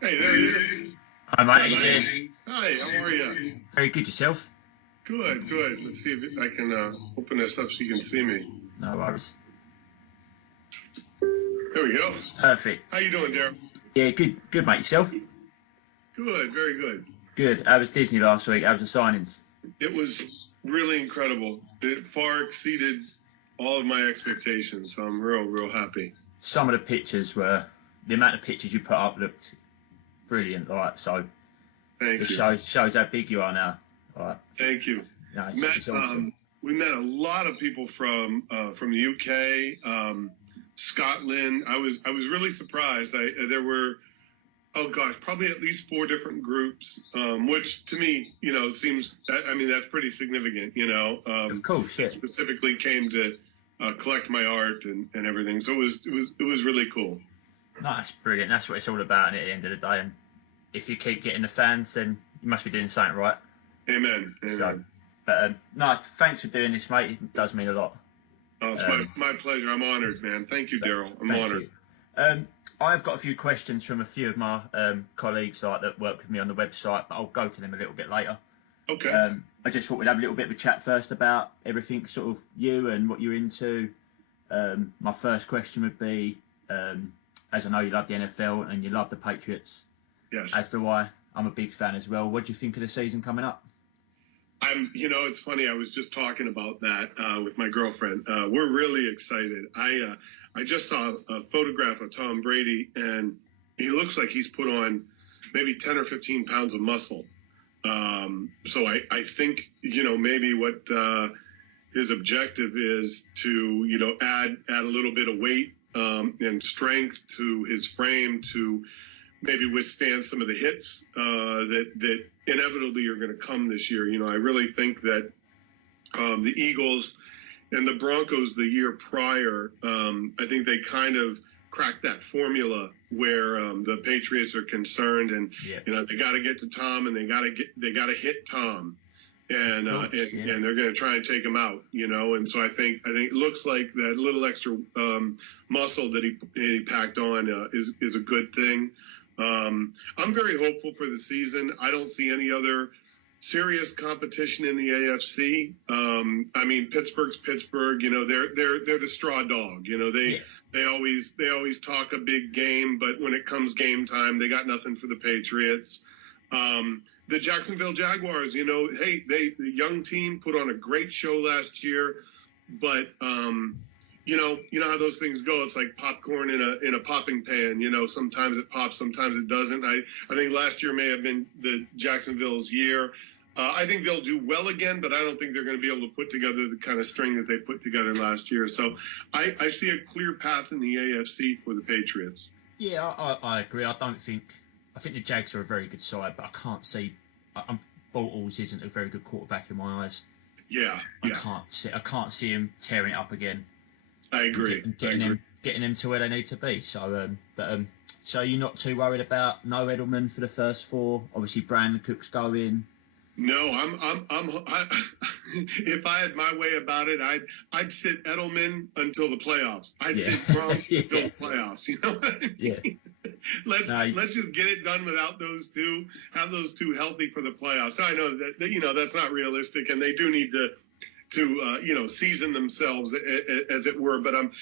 Hey, there he is. Hi, mate. How you doing? Hi, how are you? Very good. Yourself? Good, good. Let's see if I can open this up so you can see me. No worries. There we go. Perfect. How you doing, Darren? Yeah, good. Good, mate. Yourself? Good, very good. Good. How was Disney last week? How was the signings? It was really incredible. It far exceeded all of my expectations, so I'm real happy. Some of the pictures were, the amount of pictures you put up looked brilliant. Like, so Thank it you. shows how big you are now. Like, Thank you. no, It's awesome. We met a lot of people from the UK, Scotland. I was really surprised. There were, oh gosh, probably at least 4 different groups, which to me, seems, I mean, that's pretty significant, Of course, yeah. Specifically came to collect my art and everything. So it was really cool. No, that's brilliant. That's what it's all about at the end of the day. And if you keep getting the fans, then you must be doing something right. Amen. Amen. So, but no, thanks for doing this, mate. It does mean a lot. Oh, it's my pleasure. I'm honored, man. Thank you, Daryl. I'm honored. I've got a few questions from a few of my colleagues that work with me on the website, but I'll go to them a little bit later. Okay. I just thought we'd have a little bit of a chat first about everything, sort of you and what you're into. My first question would be, as I know you love the NFL and you love the Patriots, yes, as do I. I'm a big fan as well. What do you think of the season coming up? It's funny. I was just talking about that with my girlfriend. We're really excited. I just saw a photograph of Tom Brady, and he looks like he's put on maybe 10 or 15 pounds of muscle. So I think, maybe what his objective is to, add a little bit of weight and strength to his frame to maybe withstand some of the hits that inevitably are going to come this year. I really think that the Eagles and the Broncos the year prior, I think they kind of cracked that formula where the Patriots are concerned, and they got to get to Tom, and they got to hit Tom, and they're going to try and take him out, and so I think it looks like that little extra muscle that he packed on is a good thing. I'm very hopeful for the season. I don't see any other serious competition in the AFC. I mean, Pittsburgh's Pittsburgh. They're the straw dog. They always talk a big game, but when it comes game time, they got nothing for the Patriots. The Jacksonville Jaguars. The young team put on a great show last year, but you know how those things go. It's like popcorn in a popping pan. Sometimes it pops, sometimes it doesn't. I think last year may have been the Jacksonville's year. I think they'll do well again, but I don't think they're going to be able to put together the kind of string that they put together last year. So I see a clear path in the AFC for the Patriots. Yeah, I agree. I think the Jags are a very good side, but I can't see. Bortles isn't a very good quarterback in my eyes. Yeah. I can't see him tearing it up again. I agree. Getting them to where they need to be. So, so you're not too worried about no Edelman for the first 4. Obviously, Brandon Cook's going. No, if I had my way about it, I'd sit Edelman until the playoffs. I'd sit Gronk until the playoffs. You know what I mean? Yeah. Let's just get it done without those two. Have those two healthy for the playoffs. I know that that's not realistic, and they do need to season themselves, as it were. But I'm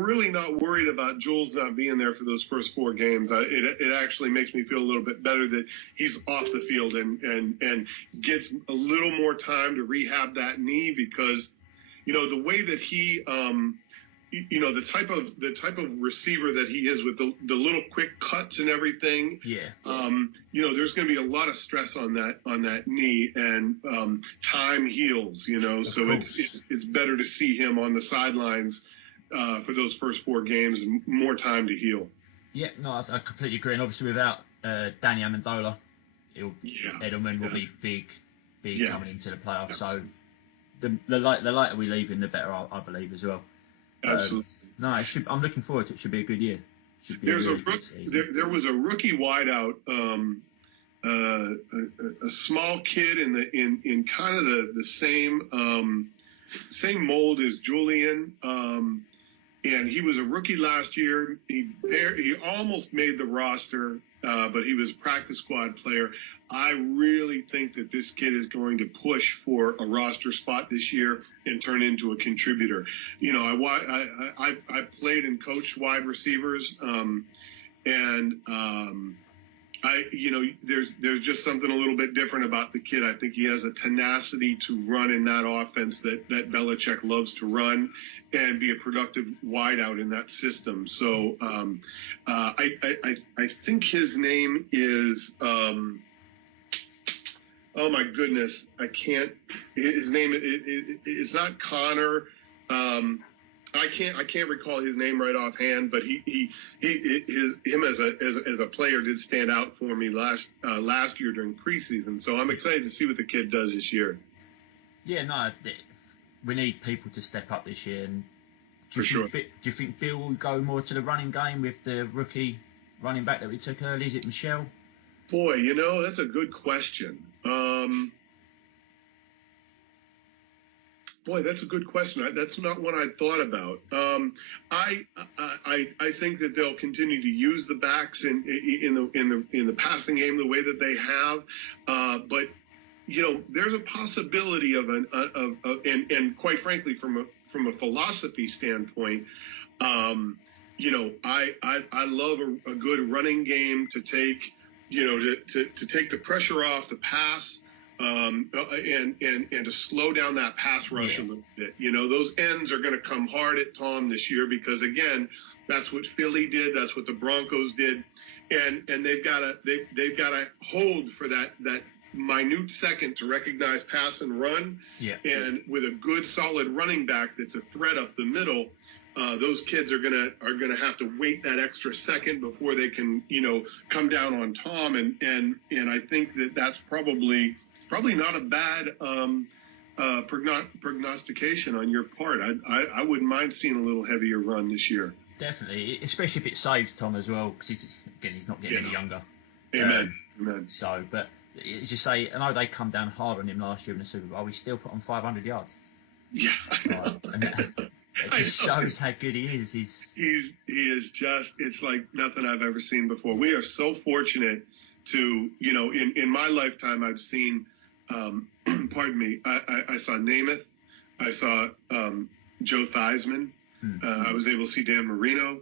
really not worried about Jules not being there for those first 4 games. It actually makes me feel a little bit better that he's off the field and gets a little more time to rehab that knee, because the way that he the type of receiver that he is with the little quick cuts and everything. Yeah. There's going to be a lot of stress on that knee, and time heals. So it's better to see him on the sidelines for those first 4 games and more time to heal. Yeah, no, I completely agree. And obviously without Danny Amendola, Edelman will be big coming into the playoffs. So the lighter we leave him, the better, I believe, as well. Absolutely. I'm looking forward to it. It should be a good year. There was a rookie wideout, a small kid in kind of the same same mold as Julian. And he was a rookie last year. He almost made the roster, but he was a practice squad player. I really think that this kid is going to push for a roster spot this year and turn into a contributor. You know, I played and coached wide receivers, there's just something a little bit different about the kid. I think he has a tenacity to run in that offense that Belichick loves to run, and be a productive wideout in that system. So I think his name is oh my goodness, I can't. His name it's not Connor. I can't recall his name right offhand, but him as a player did stand out for me last year during preseason. So I'm excited to see what the kid does this year. Yeah, no, we need people to step up this year. And do you think Bill will go more to the running game with the rookie running back that we took early? Is it Michelle? Boy, you know, that's a good question. Boy, that's a good question. That's not one I thought about. I think that they'll continue to use the backs in the passing game the way that they have. But you know, there's a possibility of and quite frankly, from a philosophy standpoint, you know, I love a good running game to take, you know, to take the pressure off the pass. And to slow down that pass rush a little bit. You know, those ends are going to come hard at Tom this year because, again, that's what Philly did. That's what the Broncos did. And they've got to hold for that minute second to recognize pass and run. Yeah. And with a good, solid running back that's a threat up the middle, those kids are gonna have to wait that extra second before they can, you know, come down on Tom. And I think that's probably not a bad prognostication on your part. I wouldn't mind seeing a little heavier run this year. Definitely, especially if it saves Tom as well, because he's not getting any younger. Amen. Amen. So, but as you say, I know they come down hard on him last year in the Super Bowl. We still put on 500 yards. Yeah, and it just shows how good he is. He is just, it's like nothing I've ever seen before. We are so fortunate to, you know, in my lifetime, I've seen. Pardon me. I saw Namath. I saw Joe Theismann. I was able to see Dan Marino.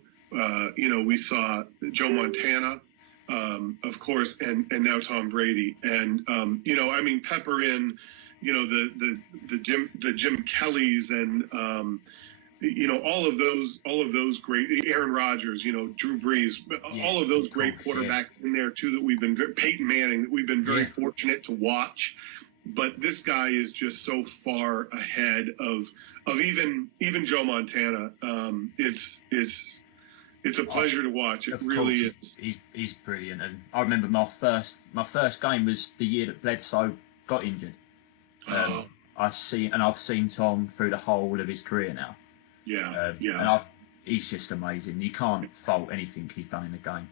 You know, we saw Joe Montana, of course, and now Tom Brady. And you know, I mean, pepper in, you know, the Jim Kellys and you know, all of those great, Aaron Rodgers, you know, Drew Brees, all of those great quarterbacks in there too that we've been, Peyton Manning, that we've been very fortunate to watch. But this guy is just so far ahead of even Joe Montana. It's a pleasure to watch. It really is. He's brilliant. And I remember my first game was the year that Bledsoe got injured. I've seen Tom through the whole of his career now. Yeah. And he's just amazing. You can't fault anything he's done in the game.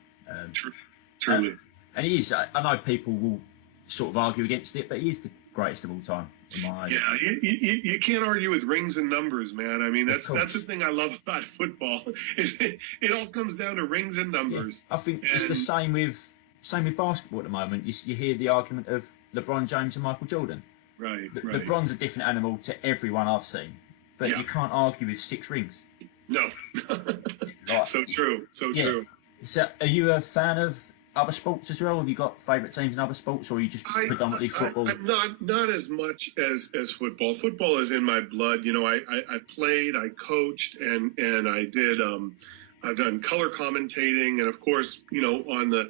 Truly. And he is. I know people will sort of argue against it, but he is the greatest of all time in my eyes. Yeah, you can't argue with rings and numbers, man. I mean, that's the thing I love about football. It all comes down to rings and numbers. Yeah, I think it's the same with basketball at the moment. You hear the argument of LeBron James and Michael Jordan. Right. LeBron's a different animal to everyone I've seen, but you can't argue with 6 rings. No. Right. So true. True. So, are you a fan of other sports as well? Have you got favourite teams in other sports, or are you just predominantly football? I'm not as much as football. Football is in my blood. You know, I played, I coached, and I did. I've done color commentating, and of course, you know, on the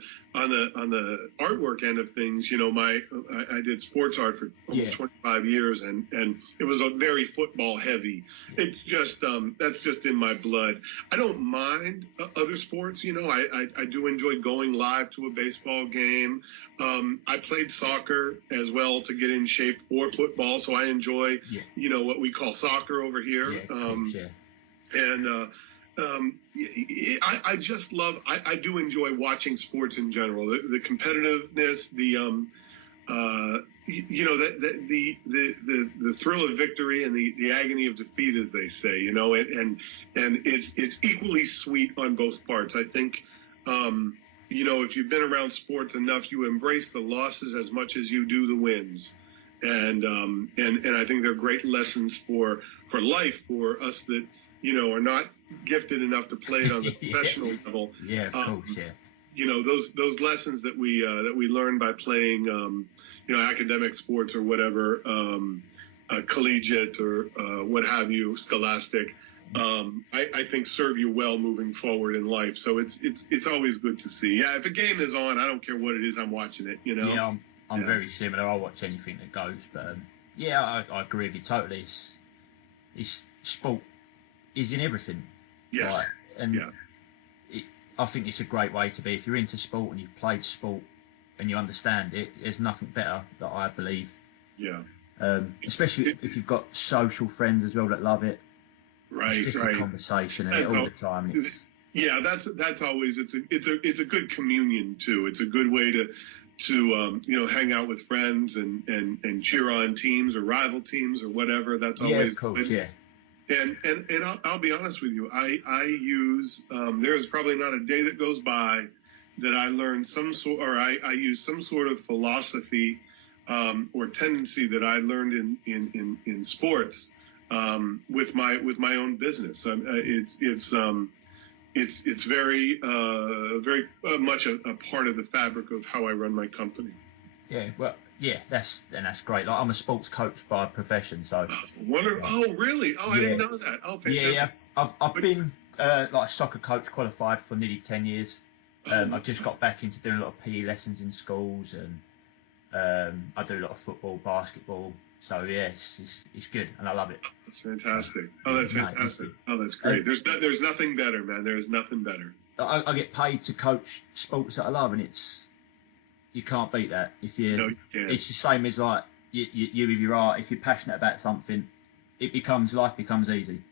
artwork end of things, you know, I did sports art for almost 25 years, and it was a very football heavy. It's just that's just in my blood. I don't mind other sports, you know. I do enjoy going live to a baseball game. I played soccer as well to get in shape for football, so I enjoy you know, what we call soccer over here. I just love. I do enjoy watching sports in general. The competitiveness, you know, the thrill of victory and the agony of defeat, as they say, you know, and it's equally sweet on both parts. I think, you know, if you've been around sports enough, you embrace the losses as much as you do the wins. And I think they're great lessons for life, for us that, you know, are not gifted enough to play it on the professional level. Yeah, of course, yeah. You know, those lessons that we learn by playing, you know, academic sports or whatever, collegiate or what have you, scholastic, I think serve you well moving forward in life. So it's always good to see. Yeah, if a game is on, I don't care what it is, I'm watching it. You know. Yeah, I'm very similar. I'll watch anything that goes. But yeah, I agree with you totally. It's sport is in everything. Yes. Right? And I think it's a great way to be. If you're into sport and you've played sport and you understand it, there's nothing better that I believe. Yeah. Especially if you've got social friends as well that love it. Right. It's just a conversation and all the time. Yeah, that's always it's a good communion too. It's a good way to you know, hang out with friends and cheer on teams or rival teams or whatever. That's always good. Yeah. And I'll be honest with you. I use there's probably not a day that goes by that I learn I use some sort of philosophy or tendency that I learned in sports with my own business. It's very much a part of the fabric of how I run my company. Yeah, well, yeah, that's great. Like, I'm a sports coach by profession, so. Oh, really? Oh, I didn't know that. Oh, fantastic. Yeah, I've been like a soccer coach, qualified for nearly 10 years. I've just got back into doing a lot of PE lessons in schools, and I do a lot of football, basketball. So yeah, it's good, and I love it. That's fantastic. Oh, that's fantastic. Oh, that's great. There's nothing better, man. There's nothing better. I get paid to coach sports that I love, and you can't beat that. If you, no, you can't. It's the same as like you with your art. If you're passionate about something, life becomes easy.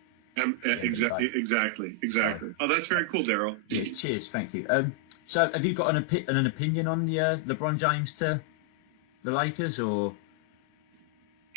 Exactly. So, oh, that's very cool, Daryl. Yeah, cheers, thank you. So have you got an opinion on the LeBron James to the Lakers, or?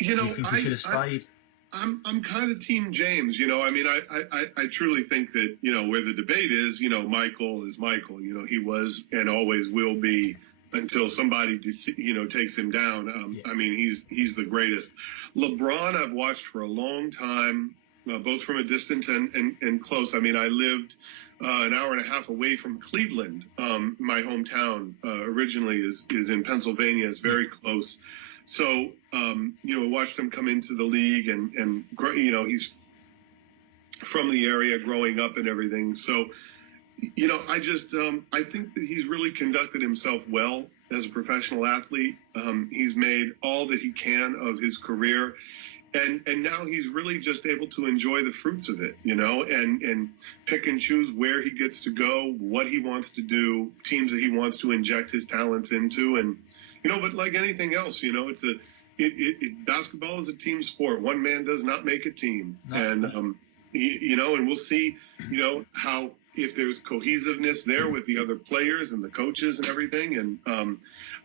You know, do you think he should have stayed? I'm kind of Team James. You know, I mean, I truly think that, you know, where the debate is, you know, Michael is Michael. You know, he was and always will be until somebody, you know, takes him down. I mean, he's the greatest. LeBron, I've watched for a long time, both from a distance and close. I mean, I lived an hour and a half away from Cleveland. My hometown originally is in Pennsylvania. It's very close. So, you know, I watched him come into the league and, you know, he's from the area growing up and everything. So, you know, I think that he's really conducted himself well as a professional athlete. He's made all that he can of his career. And now he's really just able to enjoy the fruits of it, you know, and pick and choose where he gets to go, what he wants to do, teams that he wants to inject his talents into. And, you know, but like anything else, you know, basketball is a team sport. One man does not make a team. No. And, you know, and we'll see, you know, how, if there's cohesiveness there with the other players and the coaches and everything. And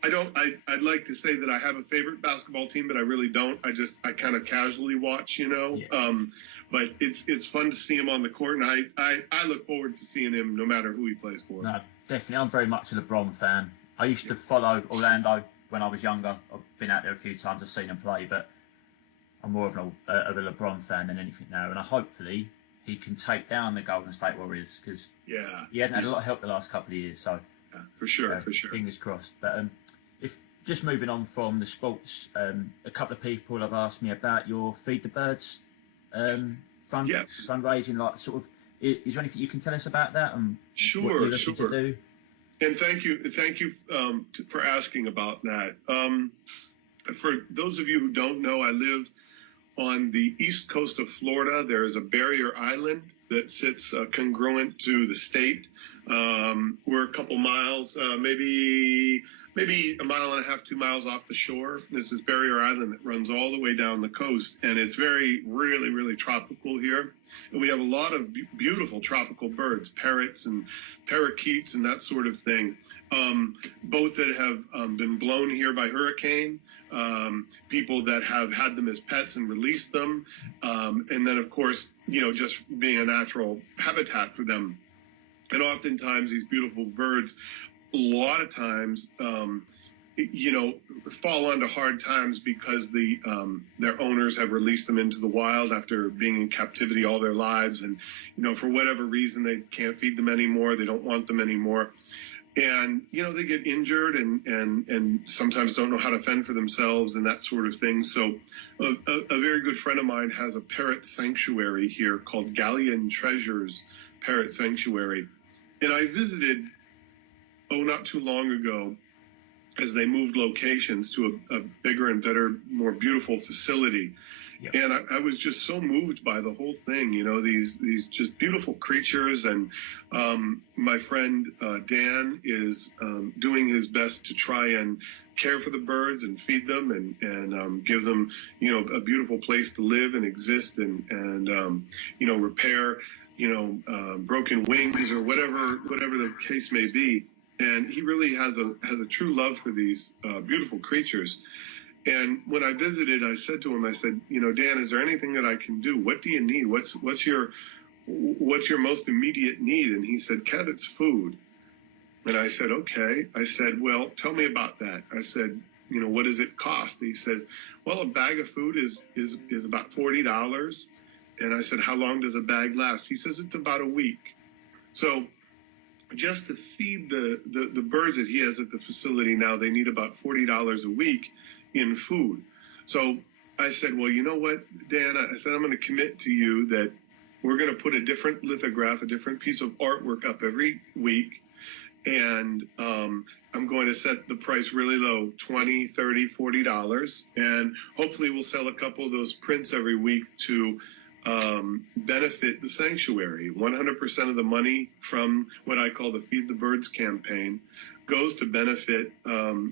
I'd like to say that I have a favorite basketball team, but I really don't. I kind of casually watch, you know. Yeah. But it's fun to see him on the court, and I look forward to seeing him no matter who he plays for. No, definitely. I'm very much a LeBron fan. I used to follow Orlando when I was younger. I've been out there a few times. I've seen him play, but I'm more of a LeBron fan than anything now. And hopefully he can take down the Golden State Warriors, because he hasn't had a lot of help the last couple of years. So yeah, for sure. Fingers crossed. But if just moving on from the sports, a couple of people have asked me about your Feed the Birds fundraising. Like, sort of, is there anything you can tell us about that and what you're looking to do? And thank you for asking about that. For those of you who don't know, I live on the east coast of Florida. There is a barrier island that sits congruent to the state. We're a couple miles, maybe a mile and a half, 2 miles off the shore. There's this barrier island that runs all the way down the coast, and it's really, really tropical here. And we have a lot of beautiful tropical birds, parrots and parakeets and that sort of thing, both that have been blown here by hurricane, people that have had them as pets and released them, and then of course, just being a natural habitat for them. And oftentimes these beautiful birds, a lot of times, fall onto hard times because their owners have released them into the wild after being in captivity all their lives, and for whatever reason they can't feed them anymore, they don't want them anymore, and they get injured and sometimes don't know how to fend for themselves and that sort of thing. So a very good friend of mine has a parrot sanctuary here called Galleon Treasures Parrot Sanctuary, and I visited not too long ago, as they moved locations to a bigger and better, more beautiful facility. Yep. And I was just so moved by the whole thing, these just beautiful creatures. And my friend Dan is doing his best to try and care for the birds and feed them and give them, a beautiful place to live and exist and repair, broken wings or whatever the case may be. And he really has a true love for these beautiful creatures. And when I visited, I said to him, Dan, is there anything that I can do? What do you need? What's your most immediate need? And he said, Kev, it's food. And I said, okay. I said, well, tell me about that. I said, what does it cost? He says, well, a bag of food is about $40. And I said, how long does a bag last? He says, it's about a week. So just to feed the birds that he has at the facility now, they need about $40 a week in food. So I said, well, you know what, Dan, I said, I'm going to commit to you that we're going to put a different lithograph, a different piece of artwork up every week. And I'm going to set the price really low, $20, $30, $40. And hopefully we'll sell a couple of those prints every week to benefit the sanctuary. 100% of the money from what I call the Feed the Birds campaign goes to benefit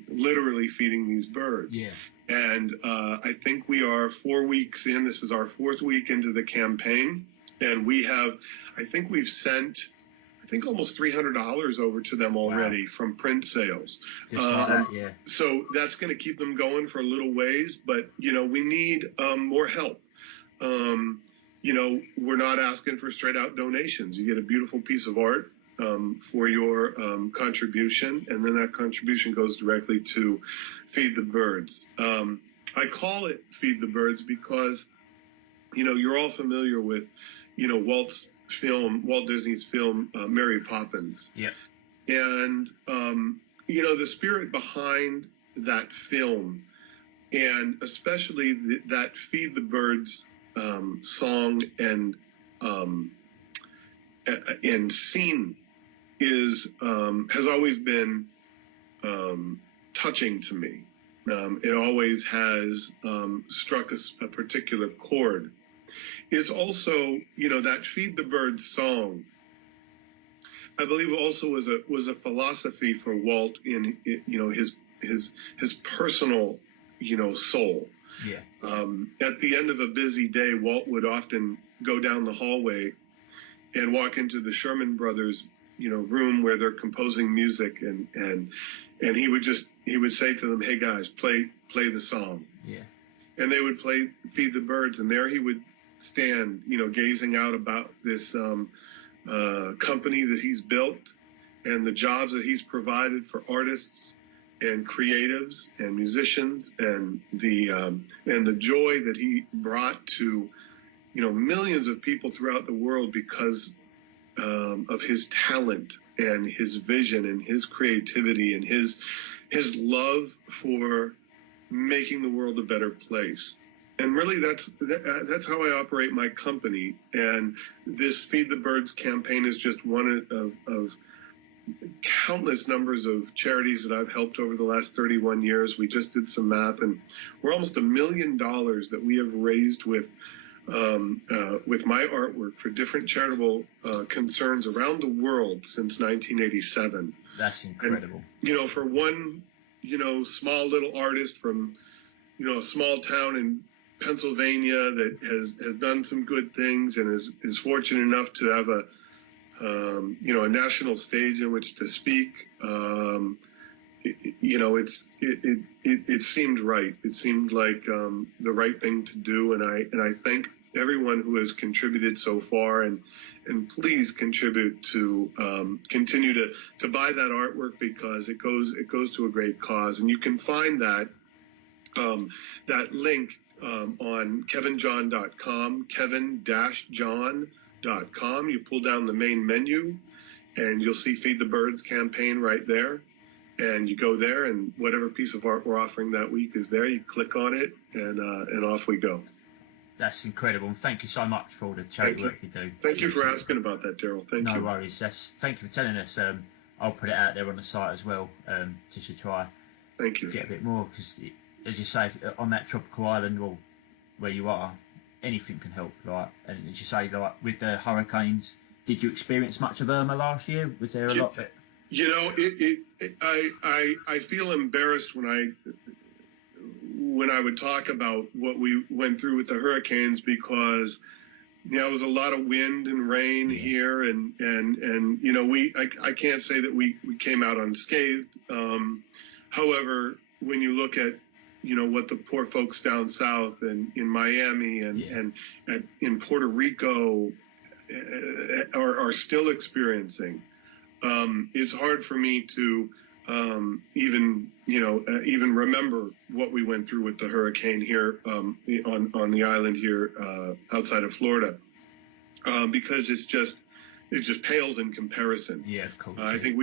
literally feeding these birds. Yeah. And I think we are 4 weeks in. This is our 4th week into the campaign. And we've sent almost $300 over to them already. Wow. From print sales. So that's going to keep them going for a little ways. But, we need more help. We're not asking for straight out donations. You get a beautiful piece of art for your contribution, and then that contribution goes directly to Feed the Birds. I call it Feed the Birds because, you're all familiar with, Walt Disney's film, Mary Poppins. Yeah. And, the spirit behind that film, and especially that Feed the Birds song and scene has always been touching to me. It always has struck a particular chord. It's also, that Feed the Birds song, I believe also was a philosophy for Walt in his personal, soul. Yeah. At the end of a busy day, Walt would often go down the hallway and walk into the Sherman Brothers, room where they're composing music, and he would say to them, "Hey guys, play the song." Yeah. And they would play Feed the Birds, and there he would stand, gazing out about this company that he's built and the jobs that he's provided for artists and creatives and musicians, and the joy that he brought to millions of people throughout the world because of his talent and his vision and his creativity and his love for making the world a better place. And really, that's how I operate my company. And this Feed the Birds campaign is just one of countless numbers of charities that I've helped over the last 31 years. We just did some math, and we're almost $1 million that we have raised with my artwork for different charitable concerns around the world since 1987. That's incredible. And, for one, small little artist from, a small town in Pennsylvania that has done some good things and is fortunate enough to have a national stage in which to speak. it seemed right. It seemed like the right thing to do, and I thank everyone who has contributed so far, and please contribute to continue to buy that artwork, because it goes to a great cause. And you can find that link on kevinjohn.com, kevin-john.com. You pull down the main menu, and you'll see Feed the Birds campaign right there. And you go there, and whatever piece of art we're offering that week is there. You click on it, and off we go. That's incredible, and thank you so much for all the charity work you do. Thank you for asking about that, Daryl. Thank you. No worries. Thank you for telling us. I'll put it out there on the site as well, just to try. Thank you. Get a bit more, because as you say, on that tropical island, well, where you are, anything can help. Like, and as you say, like with the hurricanes, did you experience much of Irma last year? Was there a lot? I feel embarrassed when I would talk about what we went through with the hurricanes, because it was a lot of wind and rain here, and I can't say that we came out unscathed. However, when you look at what the poor folks down south and in Miami and in Puerto Rico are still experiencing, it's hard for me to even remember what we went through with the hurricane here on the island here outside of Florida, because it just pales in comparison. Yeah, of course. I think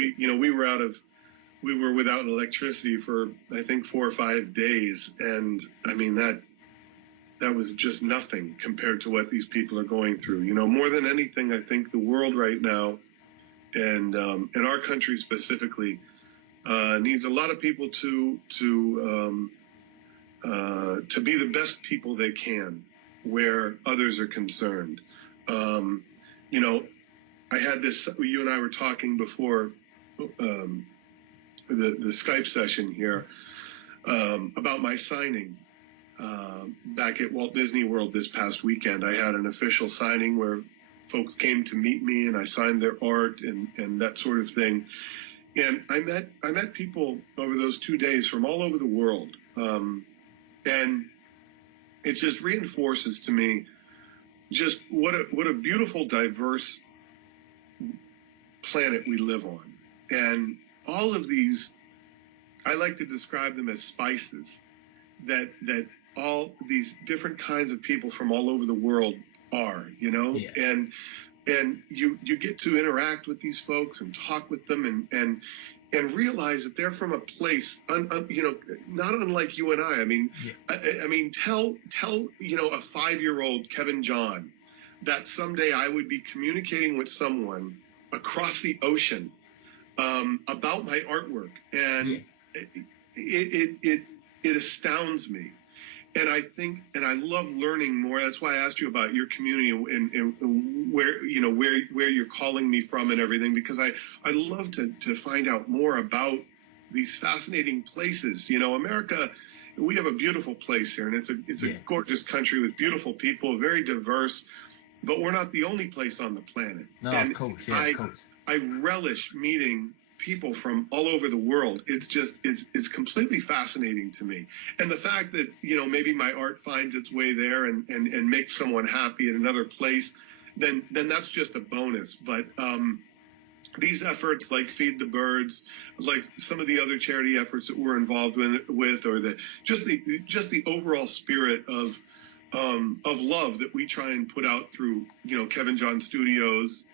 we were without electricity for, I think, 4 or 5 days, and I mean that was just nothing compared to what these people are going through. More than anything, I think the world right now, and our country specifically, needs a lot of people to be the best people they can where others are concerned. I had this. You and I were talking before the Skype session here about my signing back at Walt Disney World this past weekend. I had an official signing where folks came to meet me, and I signed their art and that sort of thing. And I met people over those 2 days from all over the world, and it just reinforces to me just what a beautiful, diverse planet we live on. And all of these, I like to describe them as spices that all these different kinds of people from all over the world are, and you get to interact with these folks and talk with them and realize that they're from a place, not unlike you and I. I mean, tell a 5-year-old Kevinjohn that someday I would be communicating with someone across the ocean about my artwork, and it astounds me. And I think, and I love learning more. That's why I asked you about your community and where you're calling me from and everything, because I love to find out more about these fascinating places. America, we have a beautiful place here, and it's a gorgeous country with beautiful people, very diverse. But we're not the only place on the planet. No, and of course, of course. I relish meeting people from all over the world. It's completely fascinating to me. And the fact that, maybe my art finds its way there and makes someone happy in another place, then that's just a bonus. But these efforts like Feed the Birds, like some of the other charity efforts that we're involved with, or just the overall spirit of love that we try and put out through, Kevinjohn Studios,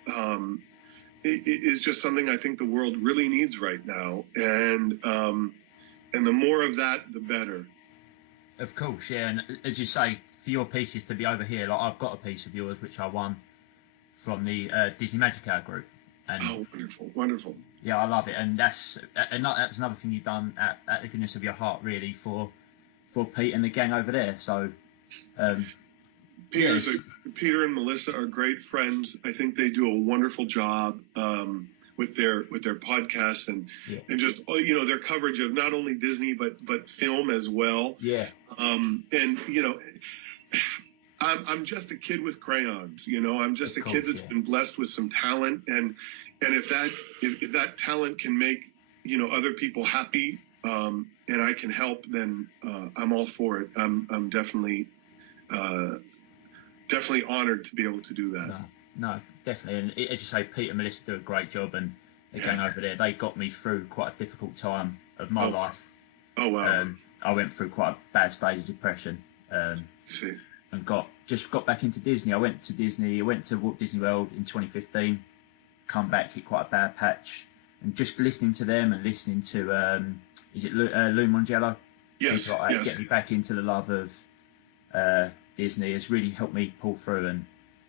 it is just something I think the world really needs right now, and the more of that, the better. Of course, yeah. And as you say, for your pieces to be over here, like I've got a piece of yours which I won from the Disney Magic Hour group. And wonderful. Yeah, I love it, and that's another thing you've done at the goodness of your heart, really, for Pete and the gang over there. So. Peter and Melissa are great friends. I think they do a wonderful job with their podcast and just their coverage of not only Disney but film as well. Yeah. I'm just a kid with crayons. I'm just a kid that's been blessed with some talent, and if that talent can make other people happy, and I can help, then I'm all for it. I'm definitely honored to be able to do that. No, definitely. And as you say, Pete and Melissa do a great job, and again over there, they got me through quite a difficult time of my life. Oh wow! I went through quite a bad stage of depression, and got back into Disney. I went to Walt Disney World in 2015. Come back, hit quite a bad patch, and just listening to them and listening to is it Lou Mongello? Yes, yes. Get me back into the love of Disney has really helped me pull through, and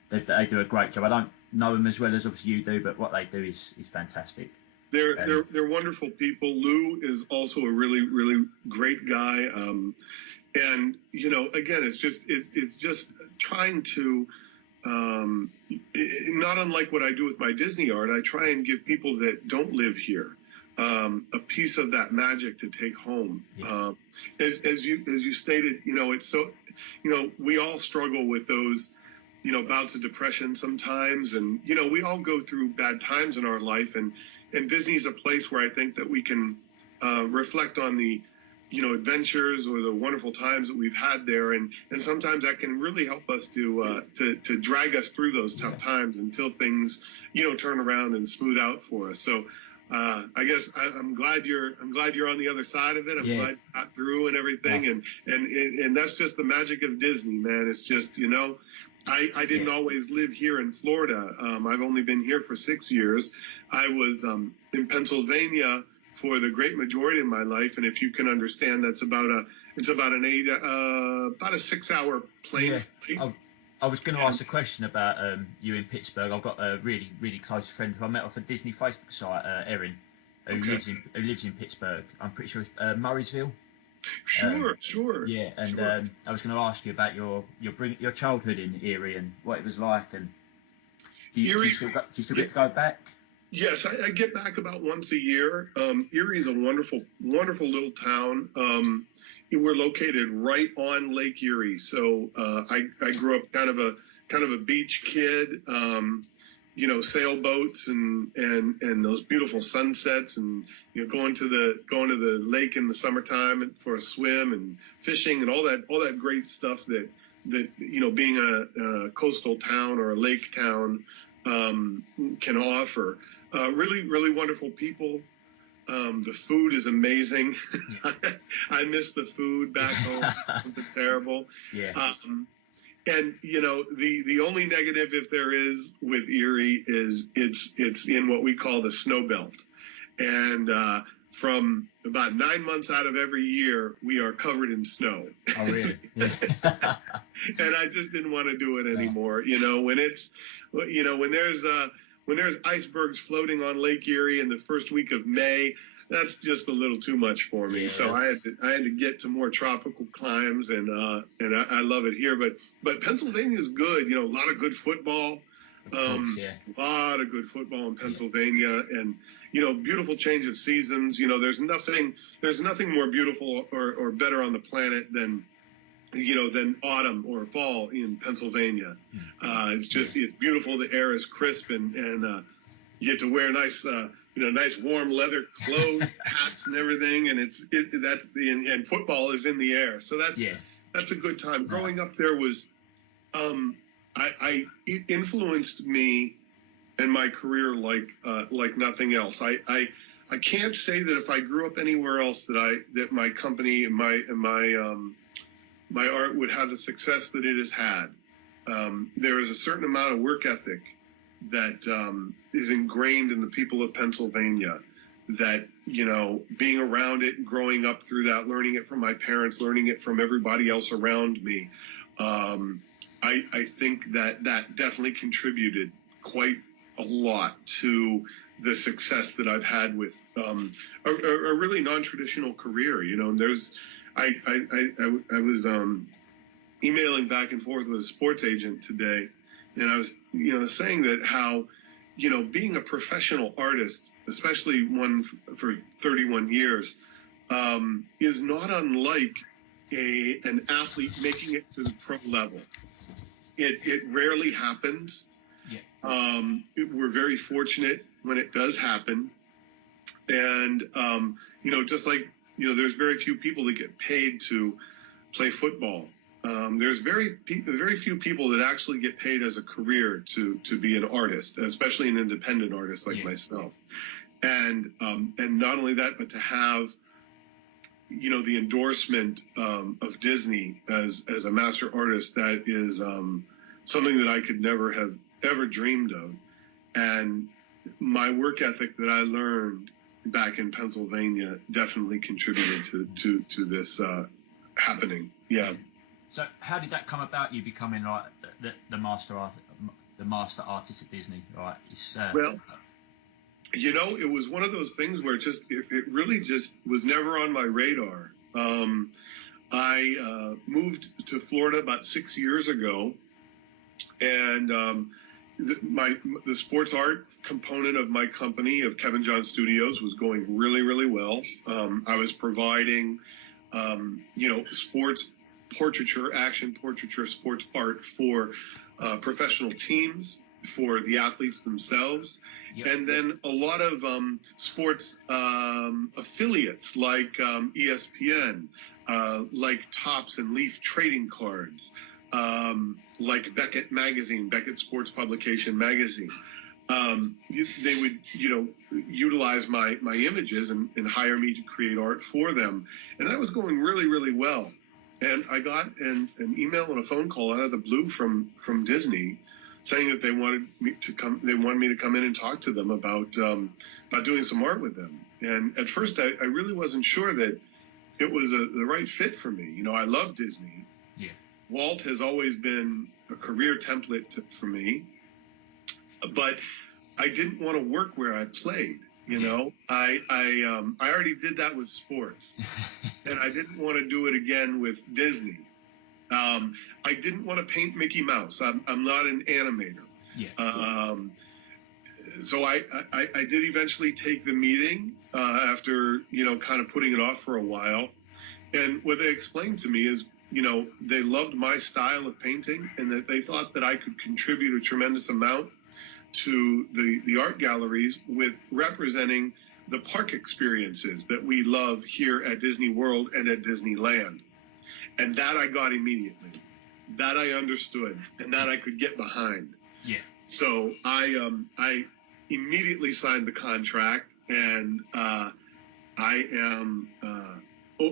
they do a great job. I don't know them as well as obviously you do, but what they do is fantastic. They're wonderful people. Lou is also a really, really great guy. And again, it's just trying to, not unlike what I do with my Disney art, I try and give people that don't live here a piece of that magic to take home. Yeah. As you stated, it's so, we all struggle with those, bouts of depression sometimes, and we all go through bad times in our life, and Disney's a place where I think that we can reflect on the adventures or the wonderful times that we've had there, and sometimes that can really help us to drag us through those tough times until things turn around and smooth out for us. So I guess I'm glad you're on the other side of it. I'm glad you got through and everything, and that's just the magic of Disney, man. It's just I didn't always live here in Florida. I've only been here for 6 years. I was in Pennsylvania for the great majority of my life, and if you can understand, that's about a 6-hour plane flight. I was going to ask a question about you in Pittsburgh. I've got a really, really close friend who I met off a Disney Facebook site, Erin, who lives in Pittsburgh. I'm pretty sure it's Murraysville. Sure. Yeah, and I was going to ask you about your childhood in Erie and what it was like, and do you still get to go back? Yes, I get back about once a year. Erie is a wonderful, wonderful little town. We're located right on Lake Erie, so I grew up kind of a beach kid. Sailboats and those beautiful sunsets, and going to the lake in the summertime for a swim and fishing and all that great stuff that being a coastal town or a lake town can offer. Really, really wonderful people. The food is amazing. I miss the food back home. It's something terrible. Yeah. And the only negative, if there is, with Erie is it's in what we call the snow belt, and from about 9 months out of every year we are covered in snow. Oh really? Yeah. And I just didn't want to do it anymore. When there's icebergs floating on Lake Erie in the first week of May, that's just a little too much for me. Yeah, so I had to get to more tropical climes, and I love it here. But Pennsylvania is good. A lot of good football. A lot of good football in Pennsylvania, and beautiful change of seasons. There's nothing more beautiful or better on the planet than autumn or fall in Pennsylvania. It's beautiful. The air is crisp, and you get to wear nice warm leather clothes, hats, and everything. And and football is in the air, so that's a good time. Growing up there was, it influenced me and my career like nothing else. I can't say that if I grew up anywhere else that my company and my art would have the success that it has had. There is a certain amount of work ethic that is ingrained in the people of Pennsylvania, that, being around it, growing up through that, learning it from my parents, learning it from everybody else around me. I think that definitely contributed quite a lot to the success that I've had with a really non-traditional career. I was emailing back and forth with a sports agent today, and I was saying that how being a professional artist, especially one for 31 years, is not unlike an athlete making it to the pro level. It rarely happens. Yeah. We're very fortunate when it does happen. And, just like, there's very few people that get paid to play football. There's very few people that actually get paid as a career to be an artist, especially an independent artist like myself. And not only that, but to have, the endorsement of Disney as a master artist, that is something that I could never have ever dreamed of. And my work ethic that I learned back in Pennsylvania definitely contributed to this happening. Yeah. So how did that come about? You becoming like the master artist at Disney, right? Well, it was one of those things where it really just was never on my radar. I moved to Florida about 6 years ago, and the sports art component of my company, of Kevinjohn Studios, was going really, really well. I was providing, sports portraiture, action portraiture, sports art for professional teams, for the athletes themselves. Yep. And then a lot of sports affiliates like ESPN, like Topps and Leaf trading cards, like Beckett Magazine, Beckett Sports Publication Magazine. They would, utilize my images and hire me to create art for them. And that was going really, really well. And I got an email and a phone call out of the blue from Disney saying that they wanted me to come in and talk to them about doing some art with them. And at first I really wasn't sure that it was the right fit for me. I love Disney. Yeah. Walt has always been a career template for me, but I didn't want to work where I played. I already did that with sports, and I didn't want to do it again with Disney. I didn't want to paint Mickey Mouse. I'm not an animator. Yeah. So I did eventually take the meeting after, kind of putting it off for a while. And what they explained to me is, they loved my style of painting, and that they thought that I could contribute a tremendous amount to the art galleries with representing the park experiences that we love here at Disney World and at Disneyland. And that I got immediately. That I understood, and that I could get behind. Yeah. So I immediately signed the contract, and I am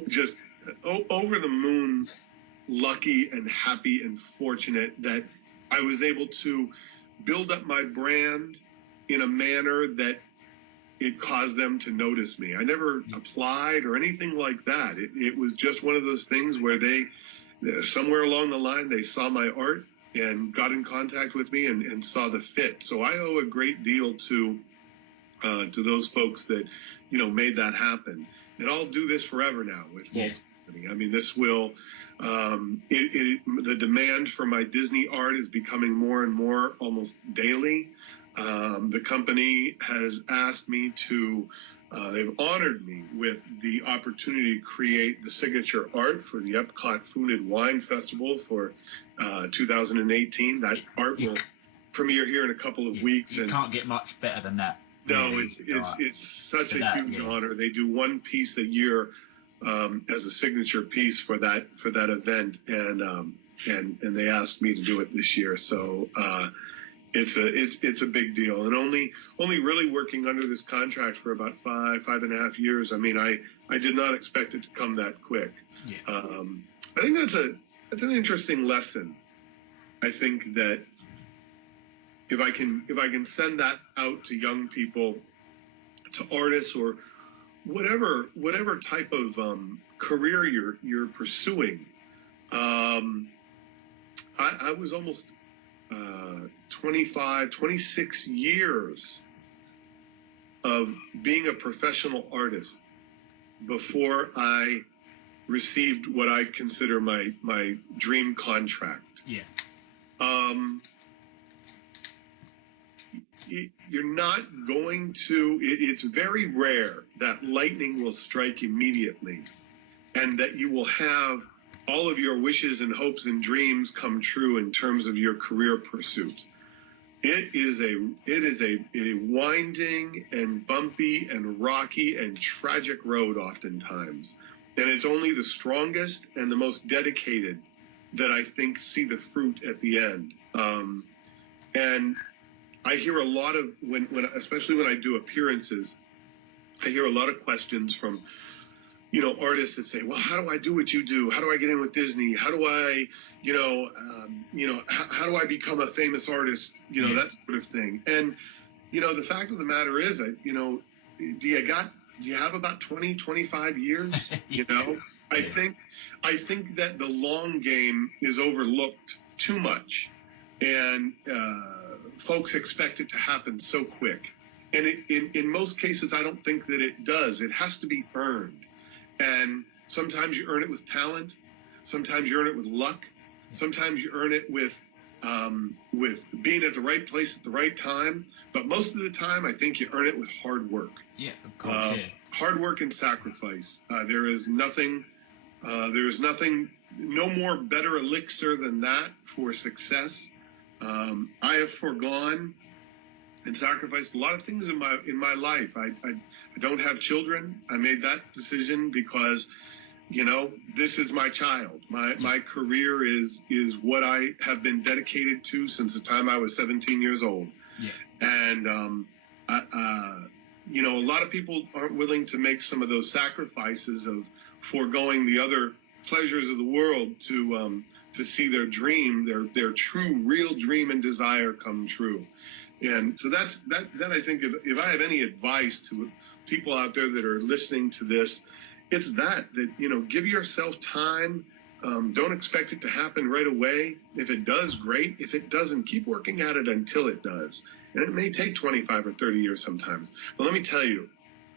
just over the moon lucky and happy and fortunate that I was able to build up my brand in a manner that it caused them to notice me. I never applied or anything like that. It was just one of those things where they, somewhere along the line, they saw my art and got in contact with me and saw the fit. So I owe a great deal to those folks that, made that happen. And I'll do this forever now with Walts. I mean, this will, the demand for my Disney art is becoming more and more almost daily. The company has asked me to, they've honored me with the opportunity to create the signature art for the Epcot Food and Wine Festival for 2018. That art will premiere here in a couple of weeks. You can't get much better than that. No, really. It's such a huge honor. They do one piece a year as a signature piece for that event, and they asked me to do it this year. So it's a big deal, and only really working under this contract for about five and a half years. I mean, I did not expect it to come that quick. Yeah. I think that's an interesting lesson. I think that if I can send that out to young people, to artists, or whatever type of career you're pursuing. I was almost 26 years of being a professional artist before I received what I consider my dream contract. Yeah. You're not going to, it's very rare that lightning will strike immediately and that you will have all of your wishes and hopes and dreams come true in terms of your career pursuit. It is a winding and bumpy and rocky and tragic road oftentimes. And it's only the strongest and the most dedicated that I think see the fruit at the end. And I hear a lot of, especially when I do appearances, I hear a lot of questions from, artists that say, well, how do I do what you do? How do I get in with Disney? How do I, how do I become a famous artist? That sort of thing. And, the fact of the matter is, do you have about 20, 25 years? I think that the long game is overlooked too much, and folks expect it to happen so quick. And in most cases, I don't think that it does. It has to be earned. And sometimes you earn it with talent. Sometimes you earn it with luck. Sometimes you earn it with being at the right place at the right time. But most of the time, I think you earn it with hard work. Yeah, of course. Hard work and sacrifice. There is nothing, no more better elixir than that for success. I have forgone and sacrificed a lot of things in my life. I don't have children. I made that decision because, this is my child. My career is what I have been dedicated to since the time I was 17 years old. Yeah. And, a lot of people aren't willing to make some of those sacrifices of foregoing the other pleasures of the world to see their dream, their true, real dream and desire come true. And so that I think if I have any advice to people out there that are listening to this, it's that give yourself time. Don't expect it to happen right away. If it does, great. If it doesn't, keep working at it until it does. And it may take 25 or 30 years sometimes. But let me tell you,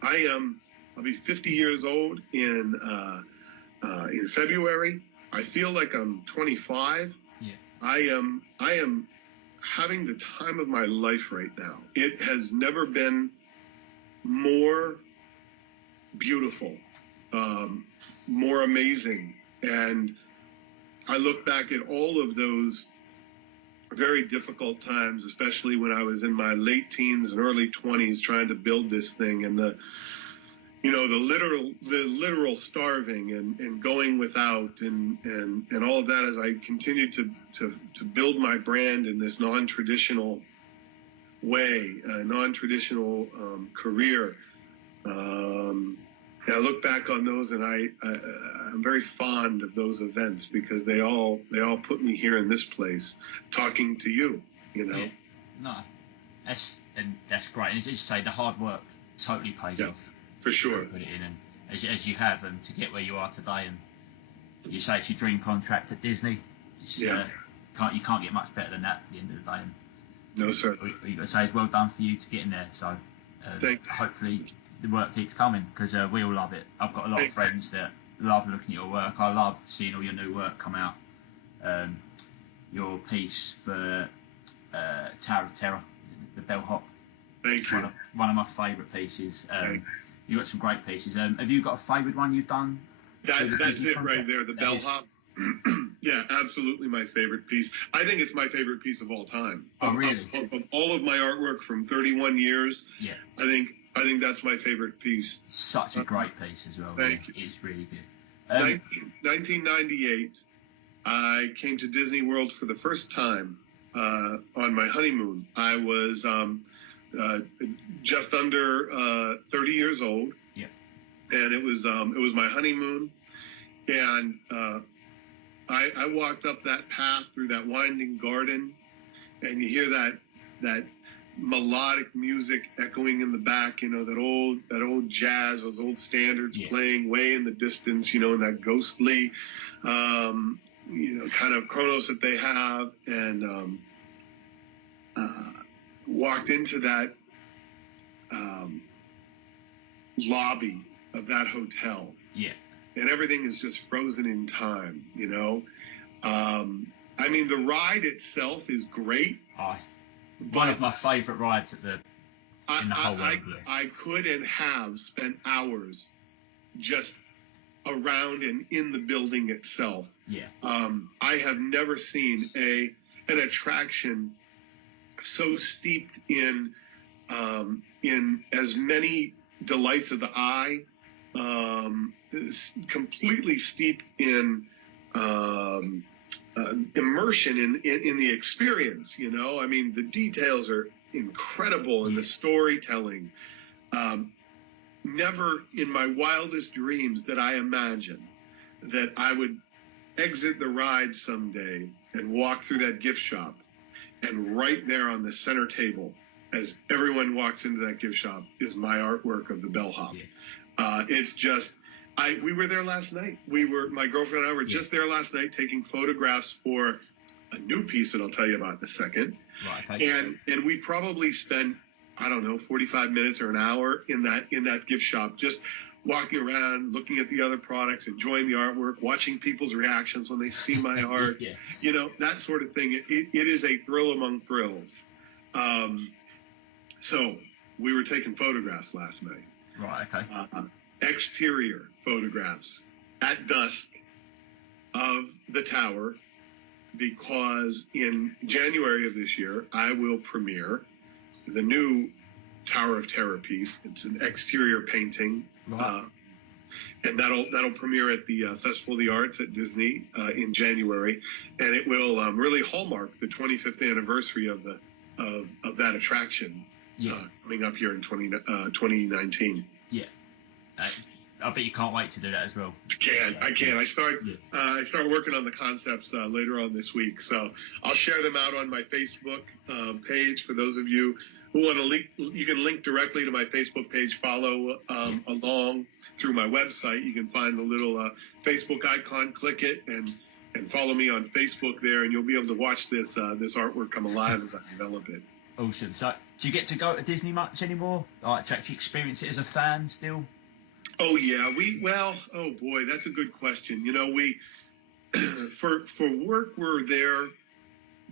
I'll be 50 years old in February. I feel like I'm 25. Yeah. I am having the time of my life right now. It has never been more beautiful, more amazing. And I look back at all of those very difficult times, especially when I was in my late teens and early 20s trying to build this thing, and the literal starving and going without and all of that as I continued to build my brand in this non-traditional way, non-traditional career. I look back on those and I'm very fond of those events because they all put me here in this place talking to you, Yeah. No, that's great. And as you say, the hard work totally pays off. For sure. Put it in, and as you have, and to get where you are today, and you say it's your dream contract at Disney. You can't get much better than that at the end of the day. And no, sir. What you got to say is well done for you to get in there. So hopefully the work keeps coming because we all love it. I've got a lot of friends that love looking at your work. I love seeing all your new work come out. Your piece for Tower of Terror, the bellhop. Thank you. One of my favourite pieces. You've got some great pieces. Have you got a favourite one you've done? That's it right there, the bellhop. Yeah, absolutely my favorite piece. I think it's my favorite piece of all time. Oh, really? Of all of my artwork from 31 years, yeah. I think that's my favorite piece. Such a great piece as well. Thank you. It's really good. 1998, I came to Disney World for the first time on my honeymoon. I was just under 30 years old. Yeah. And it was my honeymoon, and I walked up that path through that winding garden, and you hear that melodic music echoing in the back, that old jazz, those old standards playing way in the distance, and that ghostly, kind of chronos that they have, and walked into that lobby of that hotel. Yeah. And everything is just frozen in time, I mean, the ride itself is great. One of my favourite rides in the whole world. I could and have spent hours just around and in the building itself. Yeah. I have never seen an attraction so steeped in as many delights of the eye, completely steeped in immersion in the experience. You know, I mean, the details are incredible in the storytelling. Never in my wildest dreams did I imagine that I would exit the ride someday and walk through that gift shop, and right there on the center table, as everyone walks into that gift shop, is my artwork of the bellhop. It's just, we were there last night. My girlfriend and I were just there last night taking photographs for a new piece that I'll tell you about in a second. Right. And we probably spent, I don't know, 45 minutes or an hour in that gift shop, just walking around, looking at the other products, enjoying the artwork, watching people's reactions when they see my art, you know, that sort of thing. It is a thrill among thrills. So we were taking photographs last night. Right, okay. Exterior photographs at dusk of the tower, because in January of this year, I will premiere the new Tower of Terror piece. It's an exterior painting. Right. And that'll premiere at the Festival of the Arts at Disney in January, and it will really hallmark the 25th anniversary of that attraction coming up here in 2019. Yeah, I bet you can't wait to do that as well. I can. I start working on the concepts later on this week, so I'll share them out on my Facebook page for those of you who want to link. You can link directly to my Facebook page, follow along through my website. You can find the little Facebook icon, click it, and follow me on Facebook there, and you'll be able to watch this artwork come alive as I develop it. Awesome. So, do you get to go to Disney much anymore? Like, to actually experience it as a fan still? Oh yeah, oh boy, that's a good question. You know, we for work we're there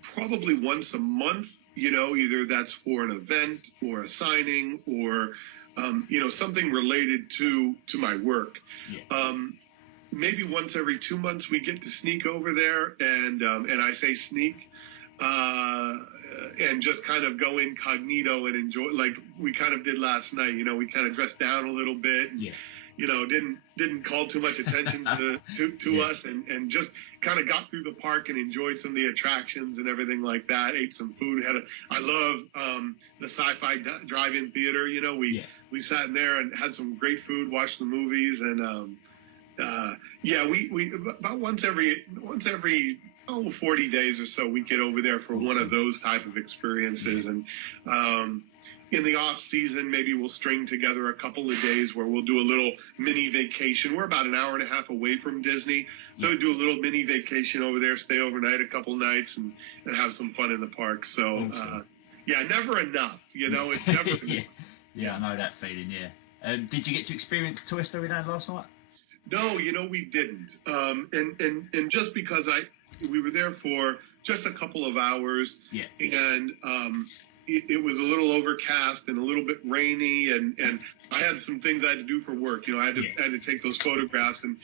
probably once a month. You know, either that's for an event or a signing or you know, something related to my work. Maybe once every 2 months we get to sneak over there, and I say sneak, and just kind of go incognito and enjoy, like we kind of did last night. You know, we kind of dressed down a little bit. You know, didn't call too much attention to us, and just kind of got through the park and enjoyed some of the attractions and everything like that. Ate some food. I love the sci-fi drive-in theater. You know, we sat in there and had some great food, watched the movies, and we about once every 40 days or so we get over there for one of those type of experiences. And in the off season, maybe we'll string together a couple of days where we'll do a little mini vacation. We're about an hour and a half away from Disney, so we do a little mini vacation over there, stay overnight a couple nights, and have some fun in the park. So never enough. You know, it's never enough. I know that feeling. Did you get to experience Toy Story Land last night? No, you know, we didn't. And just because we were there for just a couple of hours, and it was a little overcast and a little bit rainy, and I had some things I had to do for work. You know, I had to take those photographs, and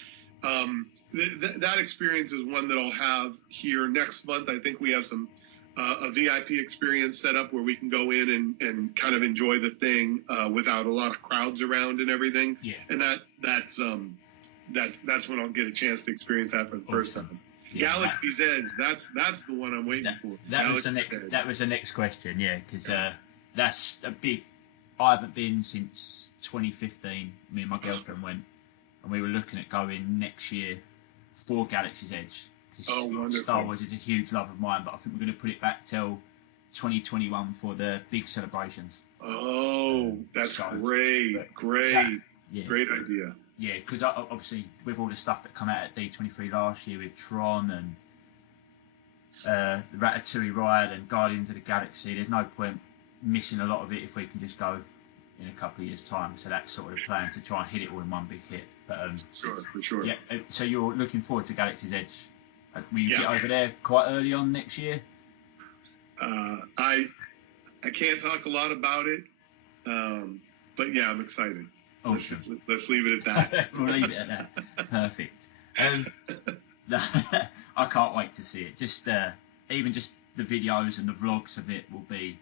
that experience is one that I'll have here next month. I think we have a VIP experience set up where we can go in and kind of enjoy the thing without a lot of crowds around and everything. And that's when I'll get a chance to experience that for the first time. Galaxy's Edge, that's the one I'm waiting for. That was the next question, because that's a big. I haven't been since 2015. Me and my girlfriend went, and we were looking at going next year for Galaxy's Edge. Wonderful. Star Wars is a huge love of mine, but I think we're going to put it back till 2021 for the big celebrations. Oh, that's great! Great idea. Yeah, because obviously with all the stuff that come out at D23 last year with Tron and the Ratatouille ride and Guardians of the Galaxy, there's no point missing a lot of it if we can just go in a couple of years' time. So that's sort of the plan, to try and hit it all in one big hit. But for sure. Yeah. So you're looking forward to Galaxy's Edge? Will you get over there quite early on next year? I can't talk a lot about it, but yeah, I'm excited. Awesome. Let's leave it at that. We'll leave it at that. Perfect. I can't wait to see it. Just even just the videos and the vlogs of it will be.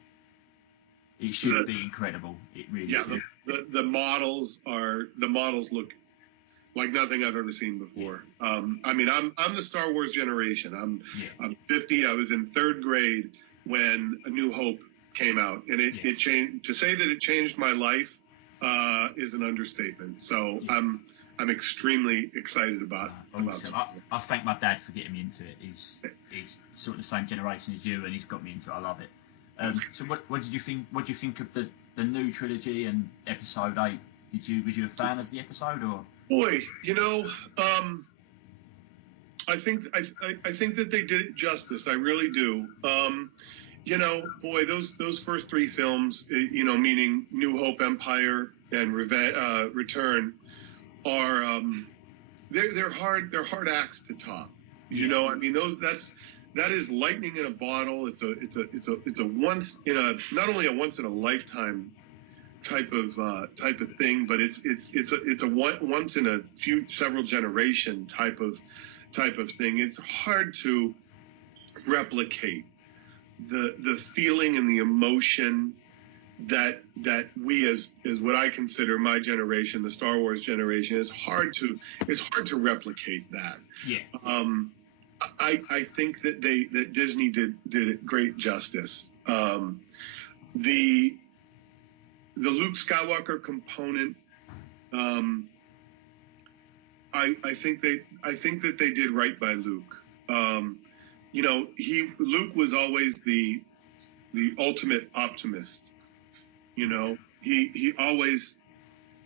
It should be incredible. It really should. The models look like nothing I've ever seen before. I mean, I'm the Star Wars generation. I'm 50. I was in 3rd grade when A New Hope came out, and it changed. To say that it changed my life is an understatement. So I'm extremely excited about. I thank my dad for getting me into it. He's sort of the same generation as you, and he's got me into it. I love it. So what did you think? What do you think of the new trilogy and Episode 8? Was you a fan of the episode or? Boy, I think that they did it justice. I really do. Boy, those first 3 films, meaning New Hope, Empire, and Return, are they're hard acts to top. I mean, that is lightning in a bottle. It's a once in a, not only a once in a lifetime type of thing, but it's a once in a several generation type of thing. It's hard to replicate the feeling and the emotion that we as what I consider my generation, the Star Wars generation, it's hard to replicate that. Yeah. I think that Disney did it great justice. The Luke Skywalker component, I think that they did right by Luke. Luke was always the ultimate optimist. He always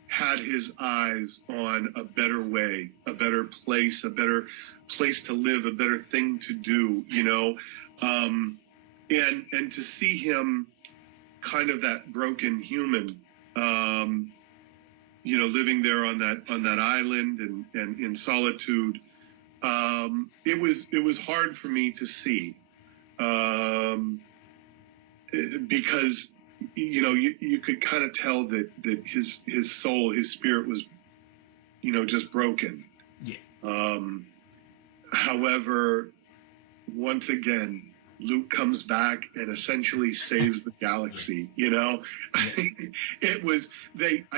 had his eyes on a better way, a better place to live, a better thing to do, and to see him kind of that broken human, living there on that island and in solitude. It was hard for me to see, because you could kind of tell that his soul, his spirit was, just broken. Yeah. However, once again, Luke comes back and essentially saves the galaxy. I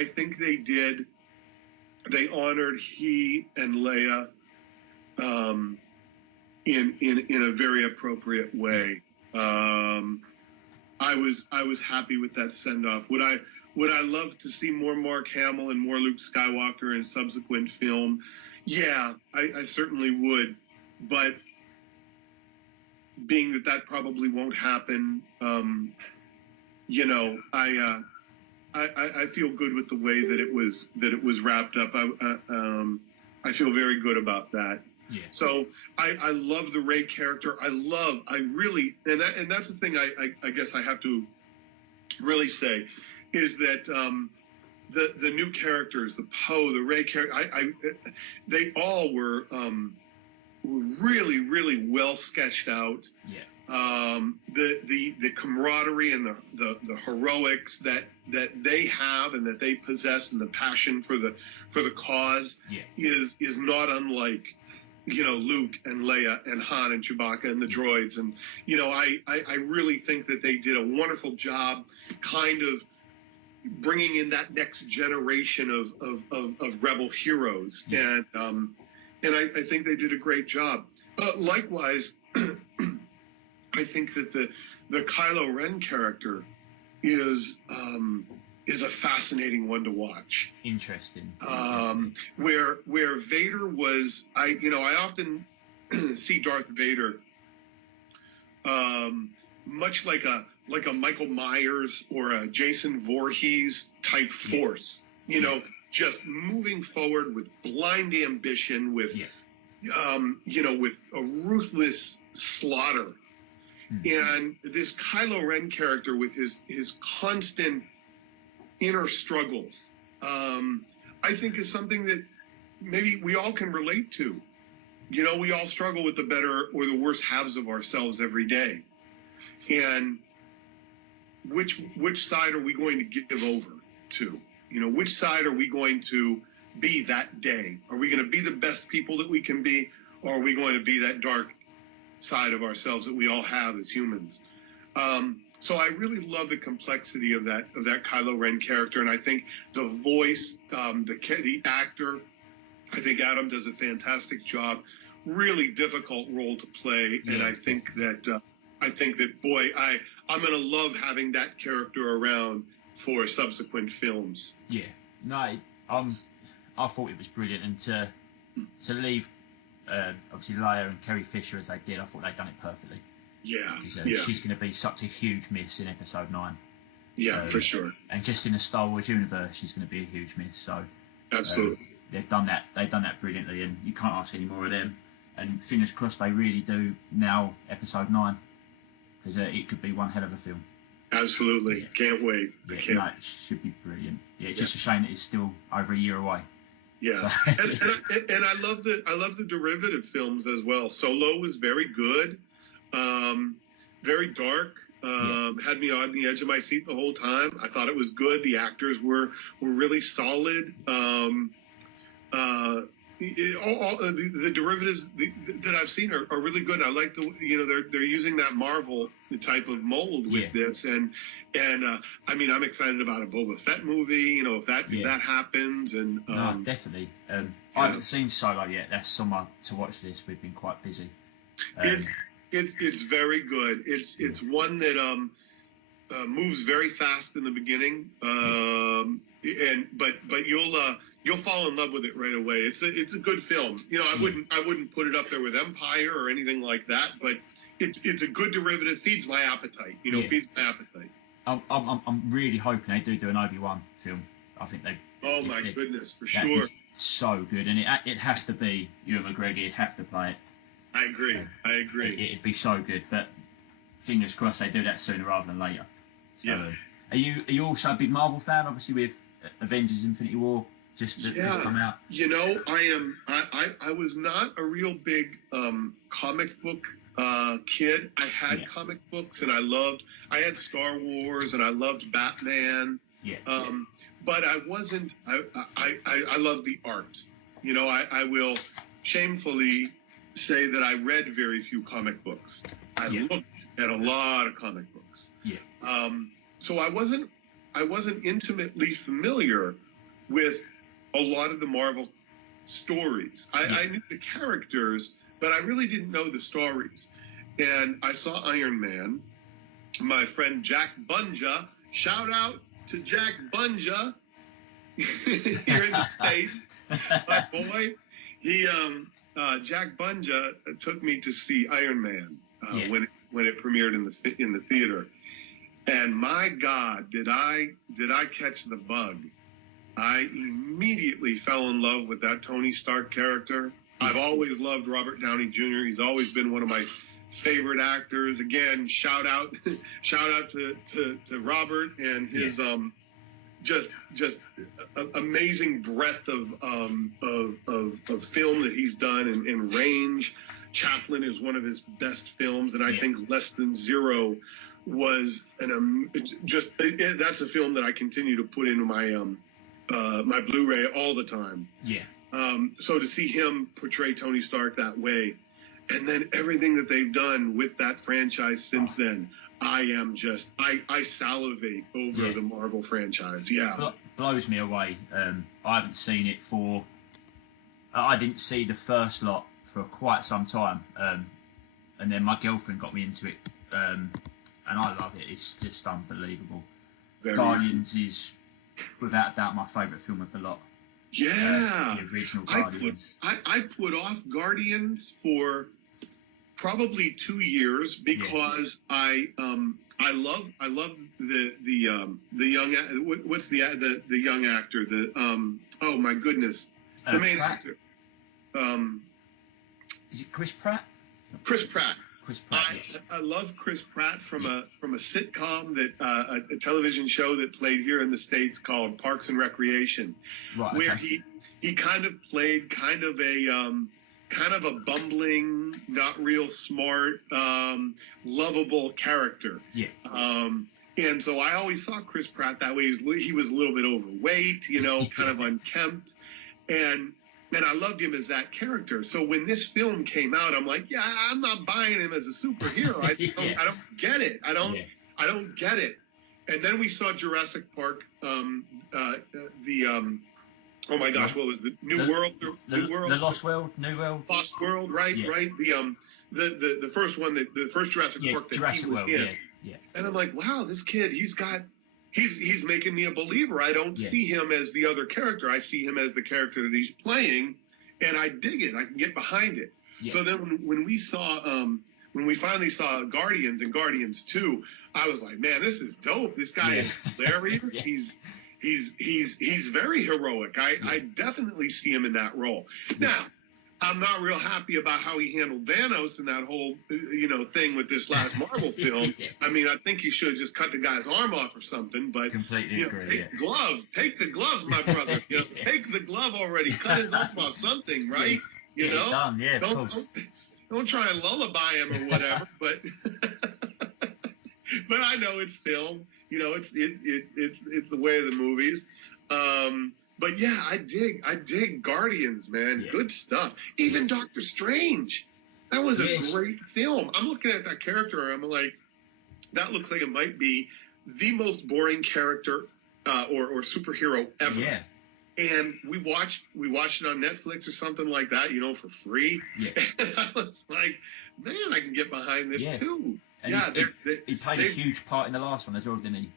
think they honored he and Leia in a very appropriate way. I was happy with that send off. Would I love to see more Mark Hamill and more Luke Skywalker in subsequent film? Yeah, I certainly would. But being that probably won't happen, I feel good with the way that it was wrapped up. I feel very good about that. Yeah. So I love the Rey character. I really, and that's the thing I guess I have to really say is that the new characters, the Poe, the Rey character, they all were really, really well sketched out. Yeah. The camaraderie and the heroics that they have and that they possess, and the passion for the cause is not unlike Luke and Leia and Han and Chewbacca and the droids. And I really think that they did a wonderful job kind of bringing in that next generation of rebel heroes. Yeah. And I think they did a great job. Likewise, I think that the Kylo Ren character is a fascinating one to watch. Interesting. Where Vader was, I often see Darth Vader much like a Michael Myers or a Jason Voorhees type force. Just moving forward with blind ambition, with with a ruthless slaughter. And this Kylo Ren character with his constant inner struggles, I think is something that maybe we all can relate to. We all struggle with the better or the worse halves of ourselves every day. And which side are we going to give over to? Which side are we going to be that day? Are we going to be the best people that we can be, or are we going to be that dark side of ourselves that we all have as humans. So I really love the complexity of that Kylo Ren character, and I think the voice, the actor, I think Adam does a fantastic job. Really difficult role to play, and I think that boy, I'm gonna love having that character around for subsequent films. Yeah, no, I thought it was brilliant, and to leave obviously Leia and Carrie Fisher as they did, I thought they'd done it perfectly. Yeah, She's going to be such a huge miss in Episode 9. Yeah, for sure. And just in the Star Wars universe, she's going to be a huge miss. So absolutely, they've done that. They've done that brilliantly, and you can't ask any more of them. And fingers crossed they really do now Episode 9, because it could be one hell of a film. Absolutely, can't wait. It should be brilliant. Yeah, it's just a shame that it's still over a year away. Yeah, so. and I love the derivative films as well. Solo was very good. Very dark, had me on the edge of my seat the whole time. I thought it was good. The actors were really solid. All the derivatives that I've seen are really good. I like they're using that Marvel type of mold with this, and I mean, I'm excited about a Boba Fett movie. If that happens, and no, definitely. I haven't seen Solo yet. That's summer to watch this. We've been quite busy. It's very good. It's one that moves very fast in the beginning, but you'll fall in love with it right away. It's a good film. I wouldn't put it up there with Empire or anything like that, but it's a good derivative. Feeds my appetite. Feeds my appetite. I'm really hoping they do an Obi-Wan film. I think they. Oh my goodness, for sure. So good, and it has to be Ewan McGregor. He'd have to play it. I agree. It'd be so good, but fingers crossed they do that sooner rather than later. So, yeah. Are you also a big Marvel fan? Obviously, with Avengers: Infinity War just come out. I am. I was not a real big comic book kid. I had comic books, and I had Star Wars, and I loved Batman. But I wasn't. I love the art. I will shamefully say that I read very few comic books. I looked at a lot of comic books. So I wasn't intimately familiar with a lot of the Marvel stories. I knew the characters, but I really didn't know the stories. And I saw Iron Man. My friend Jack Bunja, shout out to Jack Bunja here in the States, my boy. Jack Bunja took me to see Iron Man when it premiered in the theater, and my God, did I catch the bug? I immediately fell in love with that Tony Stark character. I've always loved Robert Downey Jr. He's always been one of my favorite actors. Again, shout out to Robert and his just amazing breadth of film that he's done and range. Chaplin is one of his best films, and I think Less Than Zero was that's a film that I continue to put into my my Blu-ray all the time. So to see him portray Tony Stark that way, and then everything that they've done with that franchise since then, I salivate over the Marvel franchise. Blows me away. I haven't seen it I didn't see the first lot for quite some time, and then my girlfriend got me into it, and I love it. It's just unbelievable. Guardians is without a doubt my favourite film of the lot. The original Guardians. I put off Guardians for probably 2 years because I love the young what's the young actor, oh my goodness, the main actor, is it Chris Pratt? Chris Pratt. Yeah. I love Chris Pratt from a sitcom that a television show that played here in the States called Parks and Recreation, where he kind of played kind of a bumbling, not real smart, lovable character. And so I always saw Chris Pratt that way. He was a little bit overweight, kind of unkempt. And And I loved him as that character. So when this film came out, I'm like, yeah, I'm not buying him as a superhero. I don't get it. I don't get it. And then we saw Jurassic Park, oh my gosh, what was the New World? The Lost World, New World. Lost World, right, right. The first one, the first Jurassic Park that he was in. Yeah. And I'm like, wow, this kid, he's making me a believer. I don't see him as the other character. I see him as the character that he's playing, and I dig it. I can get behind it. Yeah. So then when we finally saw Guardians and Guardians 2, I was like, man, this is dope. This guy is hilarious. He's very heroic. I definitely see him in that role. Now, I'm not real happy about how he handled Thanos and that whole, thing with this last Marvel film. I mean, I think he should have just cut the guy's arm off or something. But completely agree, take the glove, my brother. Take the glove already. Cut his arm off, something, right? Done. Yeah, don't try and lullaby him or whatever. But but I know it's film. It's the way of the movies. But yeah, I dig Guardians, man. Yeah. Good stuff. Even Doctor Strange. That was a great film. I'm looking at that character, and I'm like, that looks like it might be the most boring character or superhero ever. Yeah. And we watched it on Netflix or something like that, for free. Yeah. And I was like, man, I can get behind this too. And he played a huge part in the last one as well, didn't he?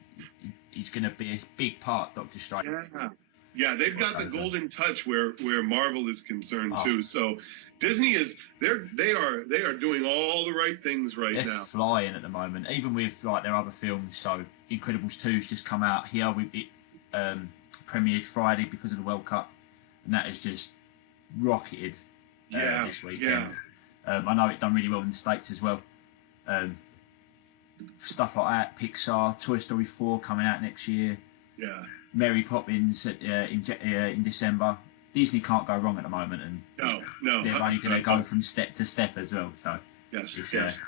He's going to be a big part, Doctor Strange. Yeah. Yeah, they've got the golden touch where Marvel is concerned too. So Disney they are doing all the right things right now. They're flying at the moment, even with their other films. So Incredibles 2's just come out here. It premiered Friday because of the World Cup, and that has just rocketed this weekend. Yeah. I know it done really well in the States as well. Stuff like that, Pixar, Toy Story 4 coming out next year. Yeah. Mary Poppins in December. Disney can't go wrong at the moment, and no, they're only going to go from step to step as well. So yes.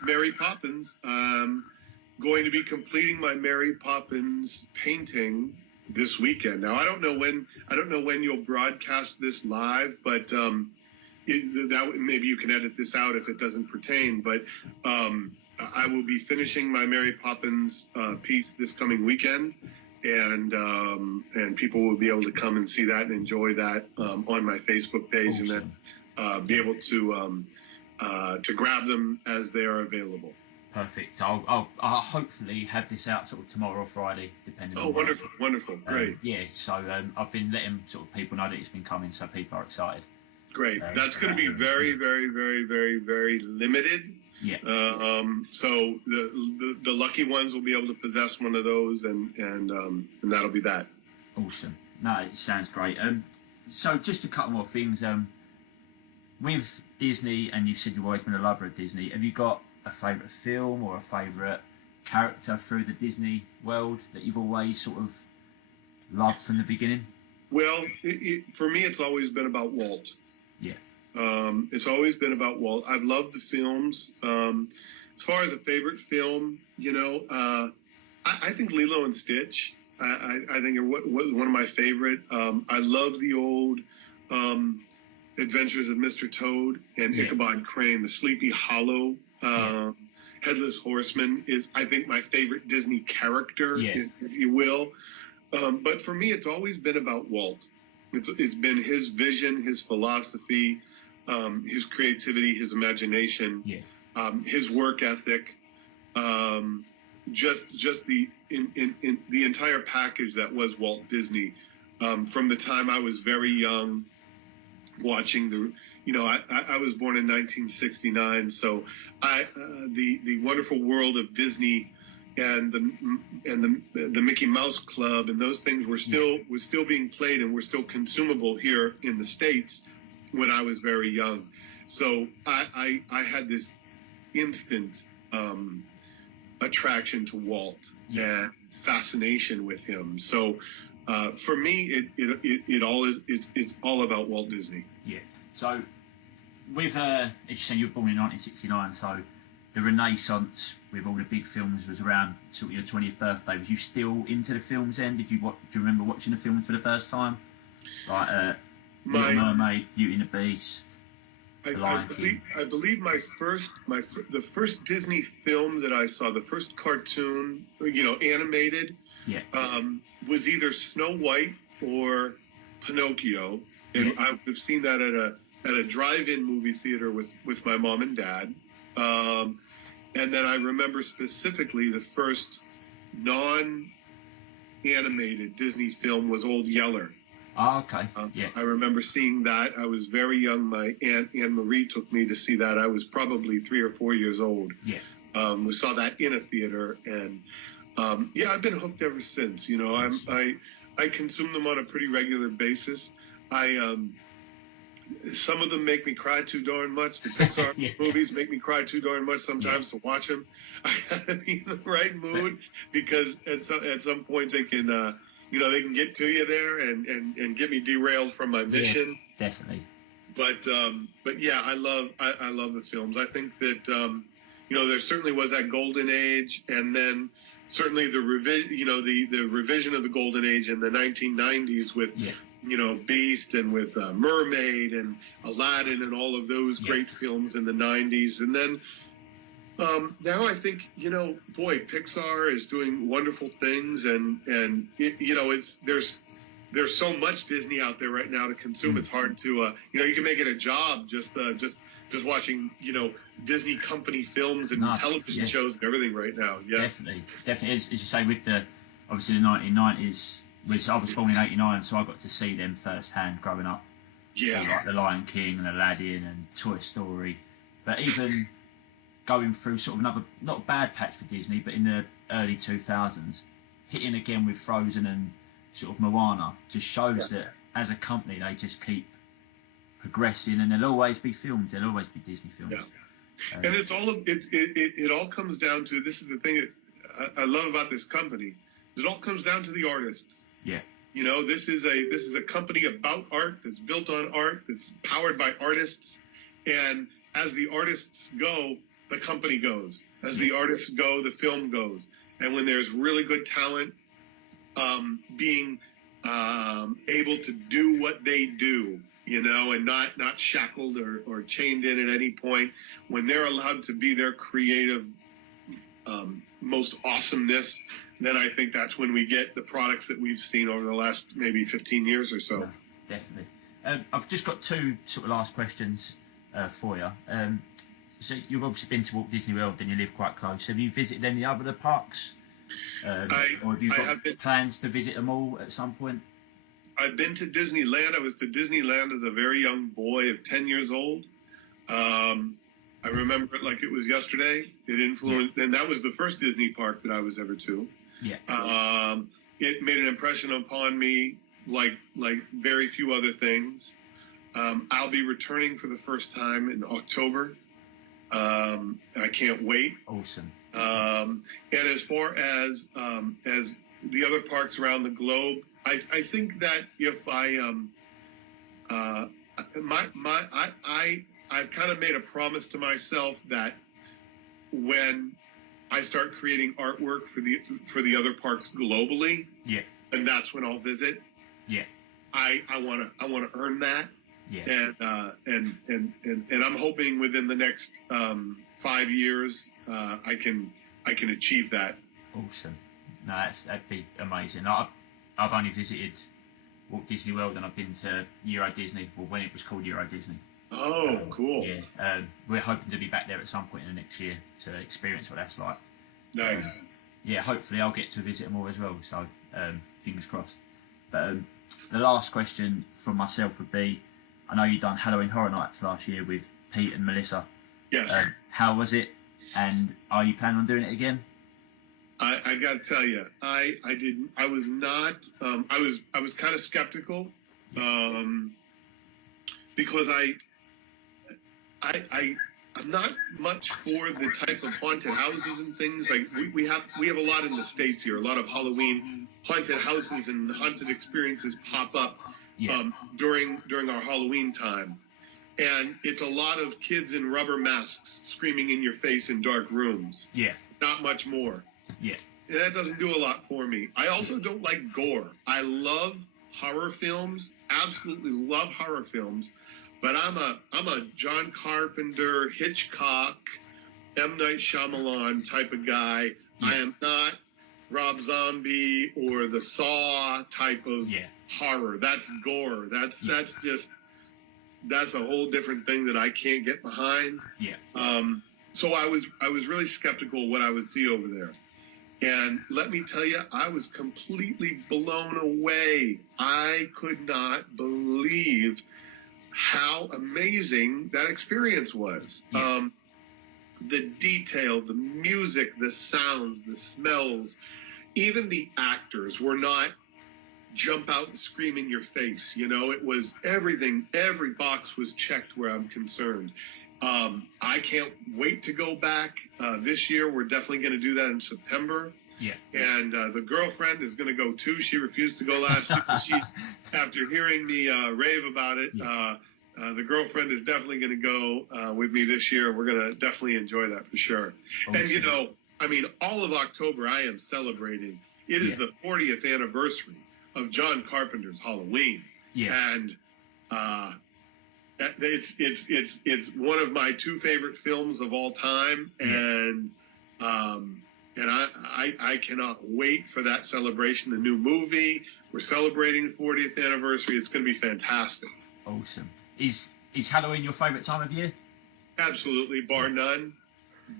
Mary Poppins. Going to be completing my Mary Poppins painting this weekend. Now I don't know when you'll broadcast this live, but maybe you can edit this out if it doesn't pertain. But I will be finishing my Mary Poppins piece this coming weekend. And people will be able to come and see that and enjoy that on my Facebook page, and then be able to grab them as they are available. Perfect. I'll hopefully have this out sort of tomorrow or Friday, depending. Oh, wonderful, great. So I've been letting sort of people know that it's been coming, so people are excited. Great. That's going to be very, very, very, very, very limited. Yeah. So the lucky ones will be able to possess one of those, and that'll be that. Awesome. No, it sounds great. So just a couple more things. With Disney, and you've said you've always been a lover of Disney. Have you got a favourite film or a favourite character through the Disney world that you've always sort of loved from the beginning? Well, for me, it's always been about Walt. Yeah. It's always been about Walt. I've loved the films. As far as a favorite film, I think Lilo and Stitch. I think it was one of my favorite. I love the old Adventures of Mr. Toad and Ichabod Crane. The Sleepy Hollow Headless Horseman is, I think, my favorite Disney character, if you will. But for me, it's always been about Walt. It's been his vision, his philosophy, his creativity, his imagination, his work ethic, just the the entire package that was Walt Disney. From the time I was very young, watching I was born in 1969, so the wonderful world of Disney and the Mickey Mouse Club and those things was still being played and were still consumable here in the States when I was very young. So I had this instant attraction to Walt and fascination with him. So for me, it's all about Walt Disney. Yeah. So with as you say, you were born in 1969, so the Renaissance with all the big films was around sort of your 20th birthday. Was you still into the films then? Do you remember watching the films for the first time? Little Mermaid, Beauty and the Beast, The Lion King. I believe the first Disney film that I saw, the first cartoon, animated, was either Snow White or Pinocchio, and I would have seen that at a drive-in movie theater with my mom and dad. And then I remember specifically the first non-animated Disney film was Old Yeller. Oh, okay. I remember seeing that. I was very young. My aunt Anne Marie took me to see that. I was probably 3 or 4 years old. Yeah. We saw that in a theater, and I've been hooked ever since. I consume them on a pretty regular basis. Some of them make me cry too darn much. The Pixar movies make me cry too darn much sometimes to watch them. I gotta be in the right mood because at some points they can, they can get to you there and get me derailed from my mission. Yeah, definitely. But yeah, I love the films. I think that there certainly was that golden age, and then certainly the revision of the golden age in the 1990s with. Yeah. Beast and with Mermaid and Aladdin and all of those great films in the 90s. And then now I think, Pixar is doing wonderful things, and there's so much Disney out there right now to consume. It's hard to, you can make it a job just watching, Disney company films and television shows and everything right now. Yeah, definitely. As you say, with obviously the 1990s, which I was born in '89, so I got to see them firsthand growing up. Yeah. So like The Lion King and Aladdin and Toy Story. But even going through sort of another, not a bad patch for Disney, but in the early 2000s, hitting again with Frozen and sort of Moana, just shows that as a company they just keep progressing, and there'll always be films, there'll always be Disney films. Yeah. And it's all it all comes down to, this is the thing that I love about this company. It all comes down to the artists. Yeah. This is a company about art, that's built on art, that's powered by artists, and as the artists go, the company goes. As the artists go, the film goes. And when there's really good talent being able to do what they do, and not shackled or chained in at any point, when they're allowed to be their creative most awesomeness, then I think that's when we get the products that we've seen over the last maybe 15 years or so. Yeah, definitely. I've just got two sort of last questions for you. So you've obviously been to Walt Disney World and you live quite close. Have you visited any other of the parks? Or have you got plans to visit them all at some point? I've been to Disneyland. I was to Disneyland as a very young boy of 10 years old. I remember it like it was yesterday. It influenced, and that was the first Disney park that I was ever to. Yeah. It made an impression upon me like very few other things. I'll be returning for the first time in October. I can't wait. Awesome. And as far as the other parks around the globe, I think that if I've kind of made a promise to myself that when I start creating artwork for the other parks globally, and that's when I'll visit. Yeah. I want to earn that. Yeah. And I'm hoping within the next 5 years I can achieve that. Awesome. No, that'd be amazing. I've only visited Walt Disney World, and I've been to Euro Disney, well, when it was called Euro Disney. Oh, cool. Yeah. We're hoping to be back there at some point in the next year to experience what that's like. Nice. Hopefully I'll get to visit them all as well. So fingers crossed. But the last question from myself would be, I know you done Halloween Horror Nights last year with Pete and Melissa. Yes. How was it? And are you planning on doing it again? I got to tell you, I didn't. I was not. I was kind of skeptical, because I'm not much for the type of haunted houses and things. Like we have a lot in the States here. A lot of Halloween haunted houses and haunted experiences pop up during our Halloween time, and it's a lot of kids in rubber masks screaming in your face in dark rooms. Yeah. Not much more. Yeah. And that doesn't do a lot for me. I also don't like gore. I love horror films. Absolutely love horror films. But I'm a John Carpenter, Hitchcock, M. Night Shyamalan type of guy. Yeah. I am not Rob Zombie or the Saw type of horror. That's gore. That's a whole different thing that I can't get behind. Yeah. So I was really skeptical what I would see over there. And let me tell you, I was completely blown away. I could not believe how amazing that experience was. Yeah. The detail, the music, the sounds, the smells, even the actors were not jump out and scream in your face. You know, it was everything. Every box was checked where I'm concerned. I can't wait to go back this year. We're definitely going to do that in September. Yeah. And the girlfriend is going to go too. She refused to go last year. After hearing me rave about it, the girlfriend is definitely going to go with me this year. We're going to definitely enjoy that for sure. Awesome. And, you know, I mean, all of October I am celebrating. It is the 40th anniversary of John Carpenter's Halloween. Yeah. And it's one of my two favorite films of all time. And I cannot wait for that celebration, the new movie. We're celebrating the 40th anniversary. It's going to be fantastic. Awesome. Is Halloween your favorite time of year? Absolutely, bar none.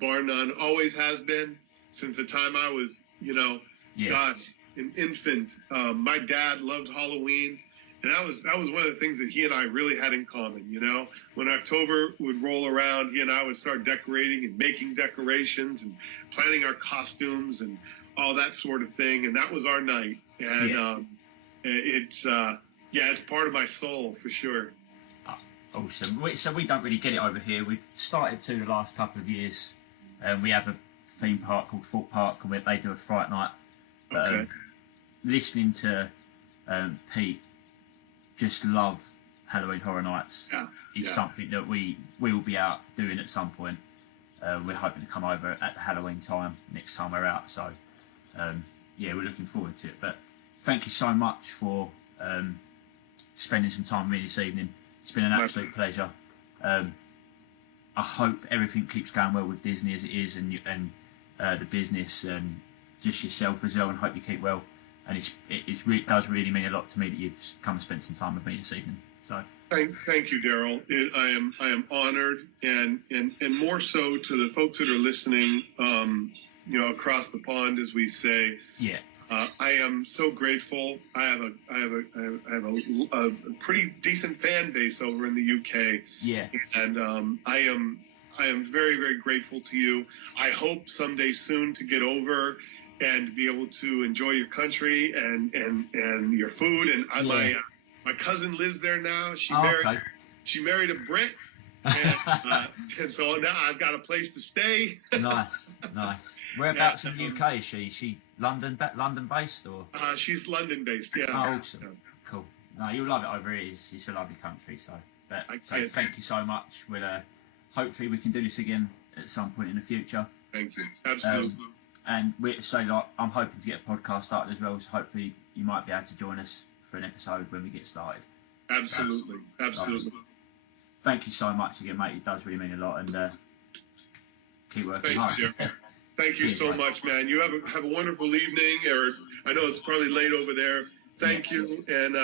Bar none. Always has been since the time I was, you know, gosh, an infant. My dad loved Halloween, and that was one of the things that he and I really had in common. You know, when October would roll around, he and I would start decorating and making decorations and planning our costumes and all that sort of thing. And that was our night. And it's part of my soul for sure. Awesome. So we don't really get it over here. We've started to the last couple of years. We have a theme park called Thorpe Park, and they do a Fright Night. Okay. Listening to Pete just love Halloween Horror Nights is something that we will be out doing at some point. We're hoping to come over at the Halloween time next time we're out. So we're looking forward to it. But thank you so much for spending some time with me this evening. It's been an absolute pleasure. I hope everything keeps going well with Disney as it is, and the business, and just yourself as well, and hope you keep well. And it does really mean a lot to me that you've come and spent some time with me this evening. So thank you, Daryl. I am honored, and more so to the folks that are listening, you know, across the pond, as we say. Yeah. I am so grateful. I have a pretty decent fan base over in the UK. Yeah. And I am very, very grateful to you. I hope someday soon to get over and be able to enjoy your country and your food. And my cousin lives there now. She married a Brit. And so now I've got a place to stay. Nice. Whereabouts in the UK is she? Is she London based or? She's London based. Yeah. Oh, awesome. Yeah. Cool. No, you'll love it over here. It's a lovely country. So thank you so much. We'll hopefully we can do this again at some point in the future. Thank you. Absolutely. And I'm hoping to get a podcast started as well. So hopefully you might be able to join us for an episode when we get started. Absolutely. Thank you so much again, mate. It does really mean a lot, and keep working hard. Thank you so much, man. You have a wonderful evening, or I know it's probably late over there. Thank you, and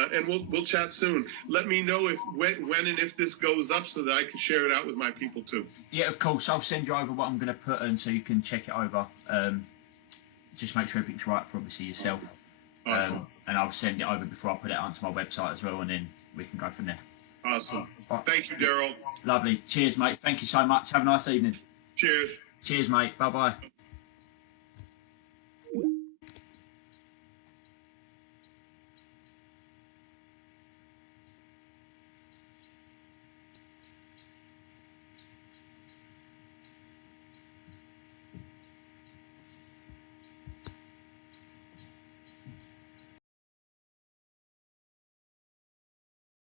we'll chat soon. Let me know when and if this goes up so that I can share it out with my people too. Yeah, of course. I'll send you over what I'm going to put in so you can check it over. Just make sure everything's right for obviously yourself. Awesome. And I'll send it over before I put it onto my website as well, and then we can go from there. Awesome. Thank you, Daryl. Lovely. Cheers, mate. Thank you so much. Have a nice evening. Cheers. Cheers, mate. Bye-bye.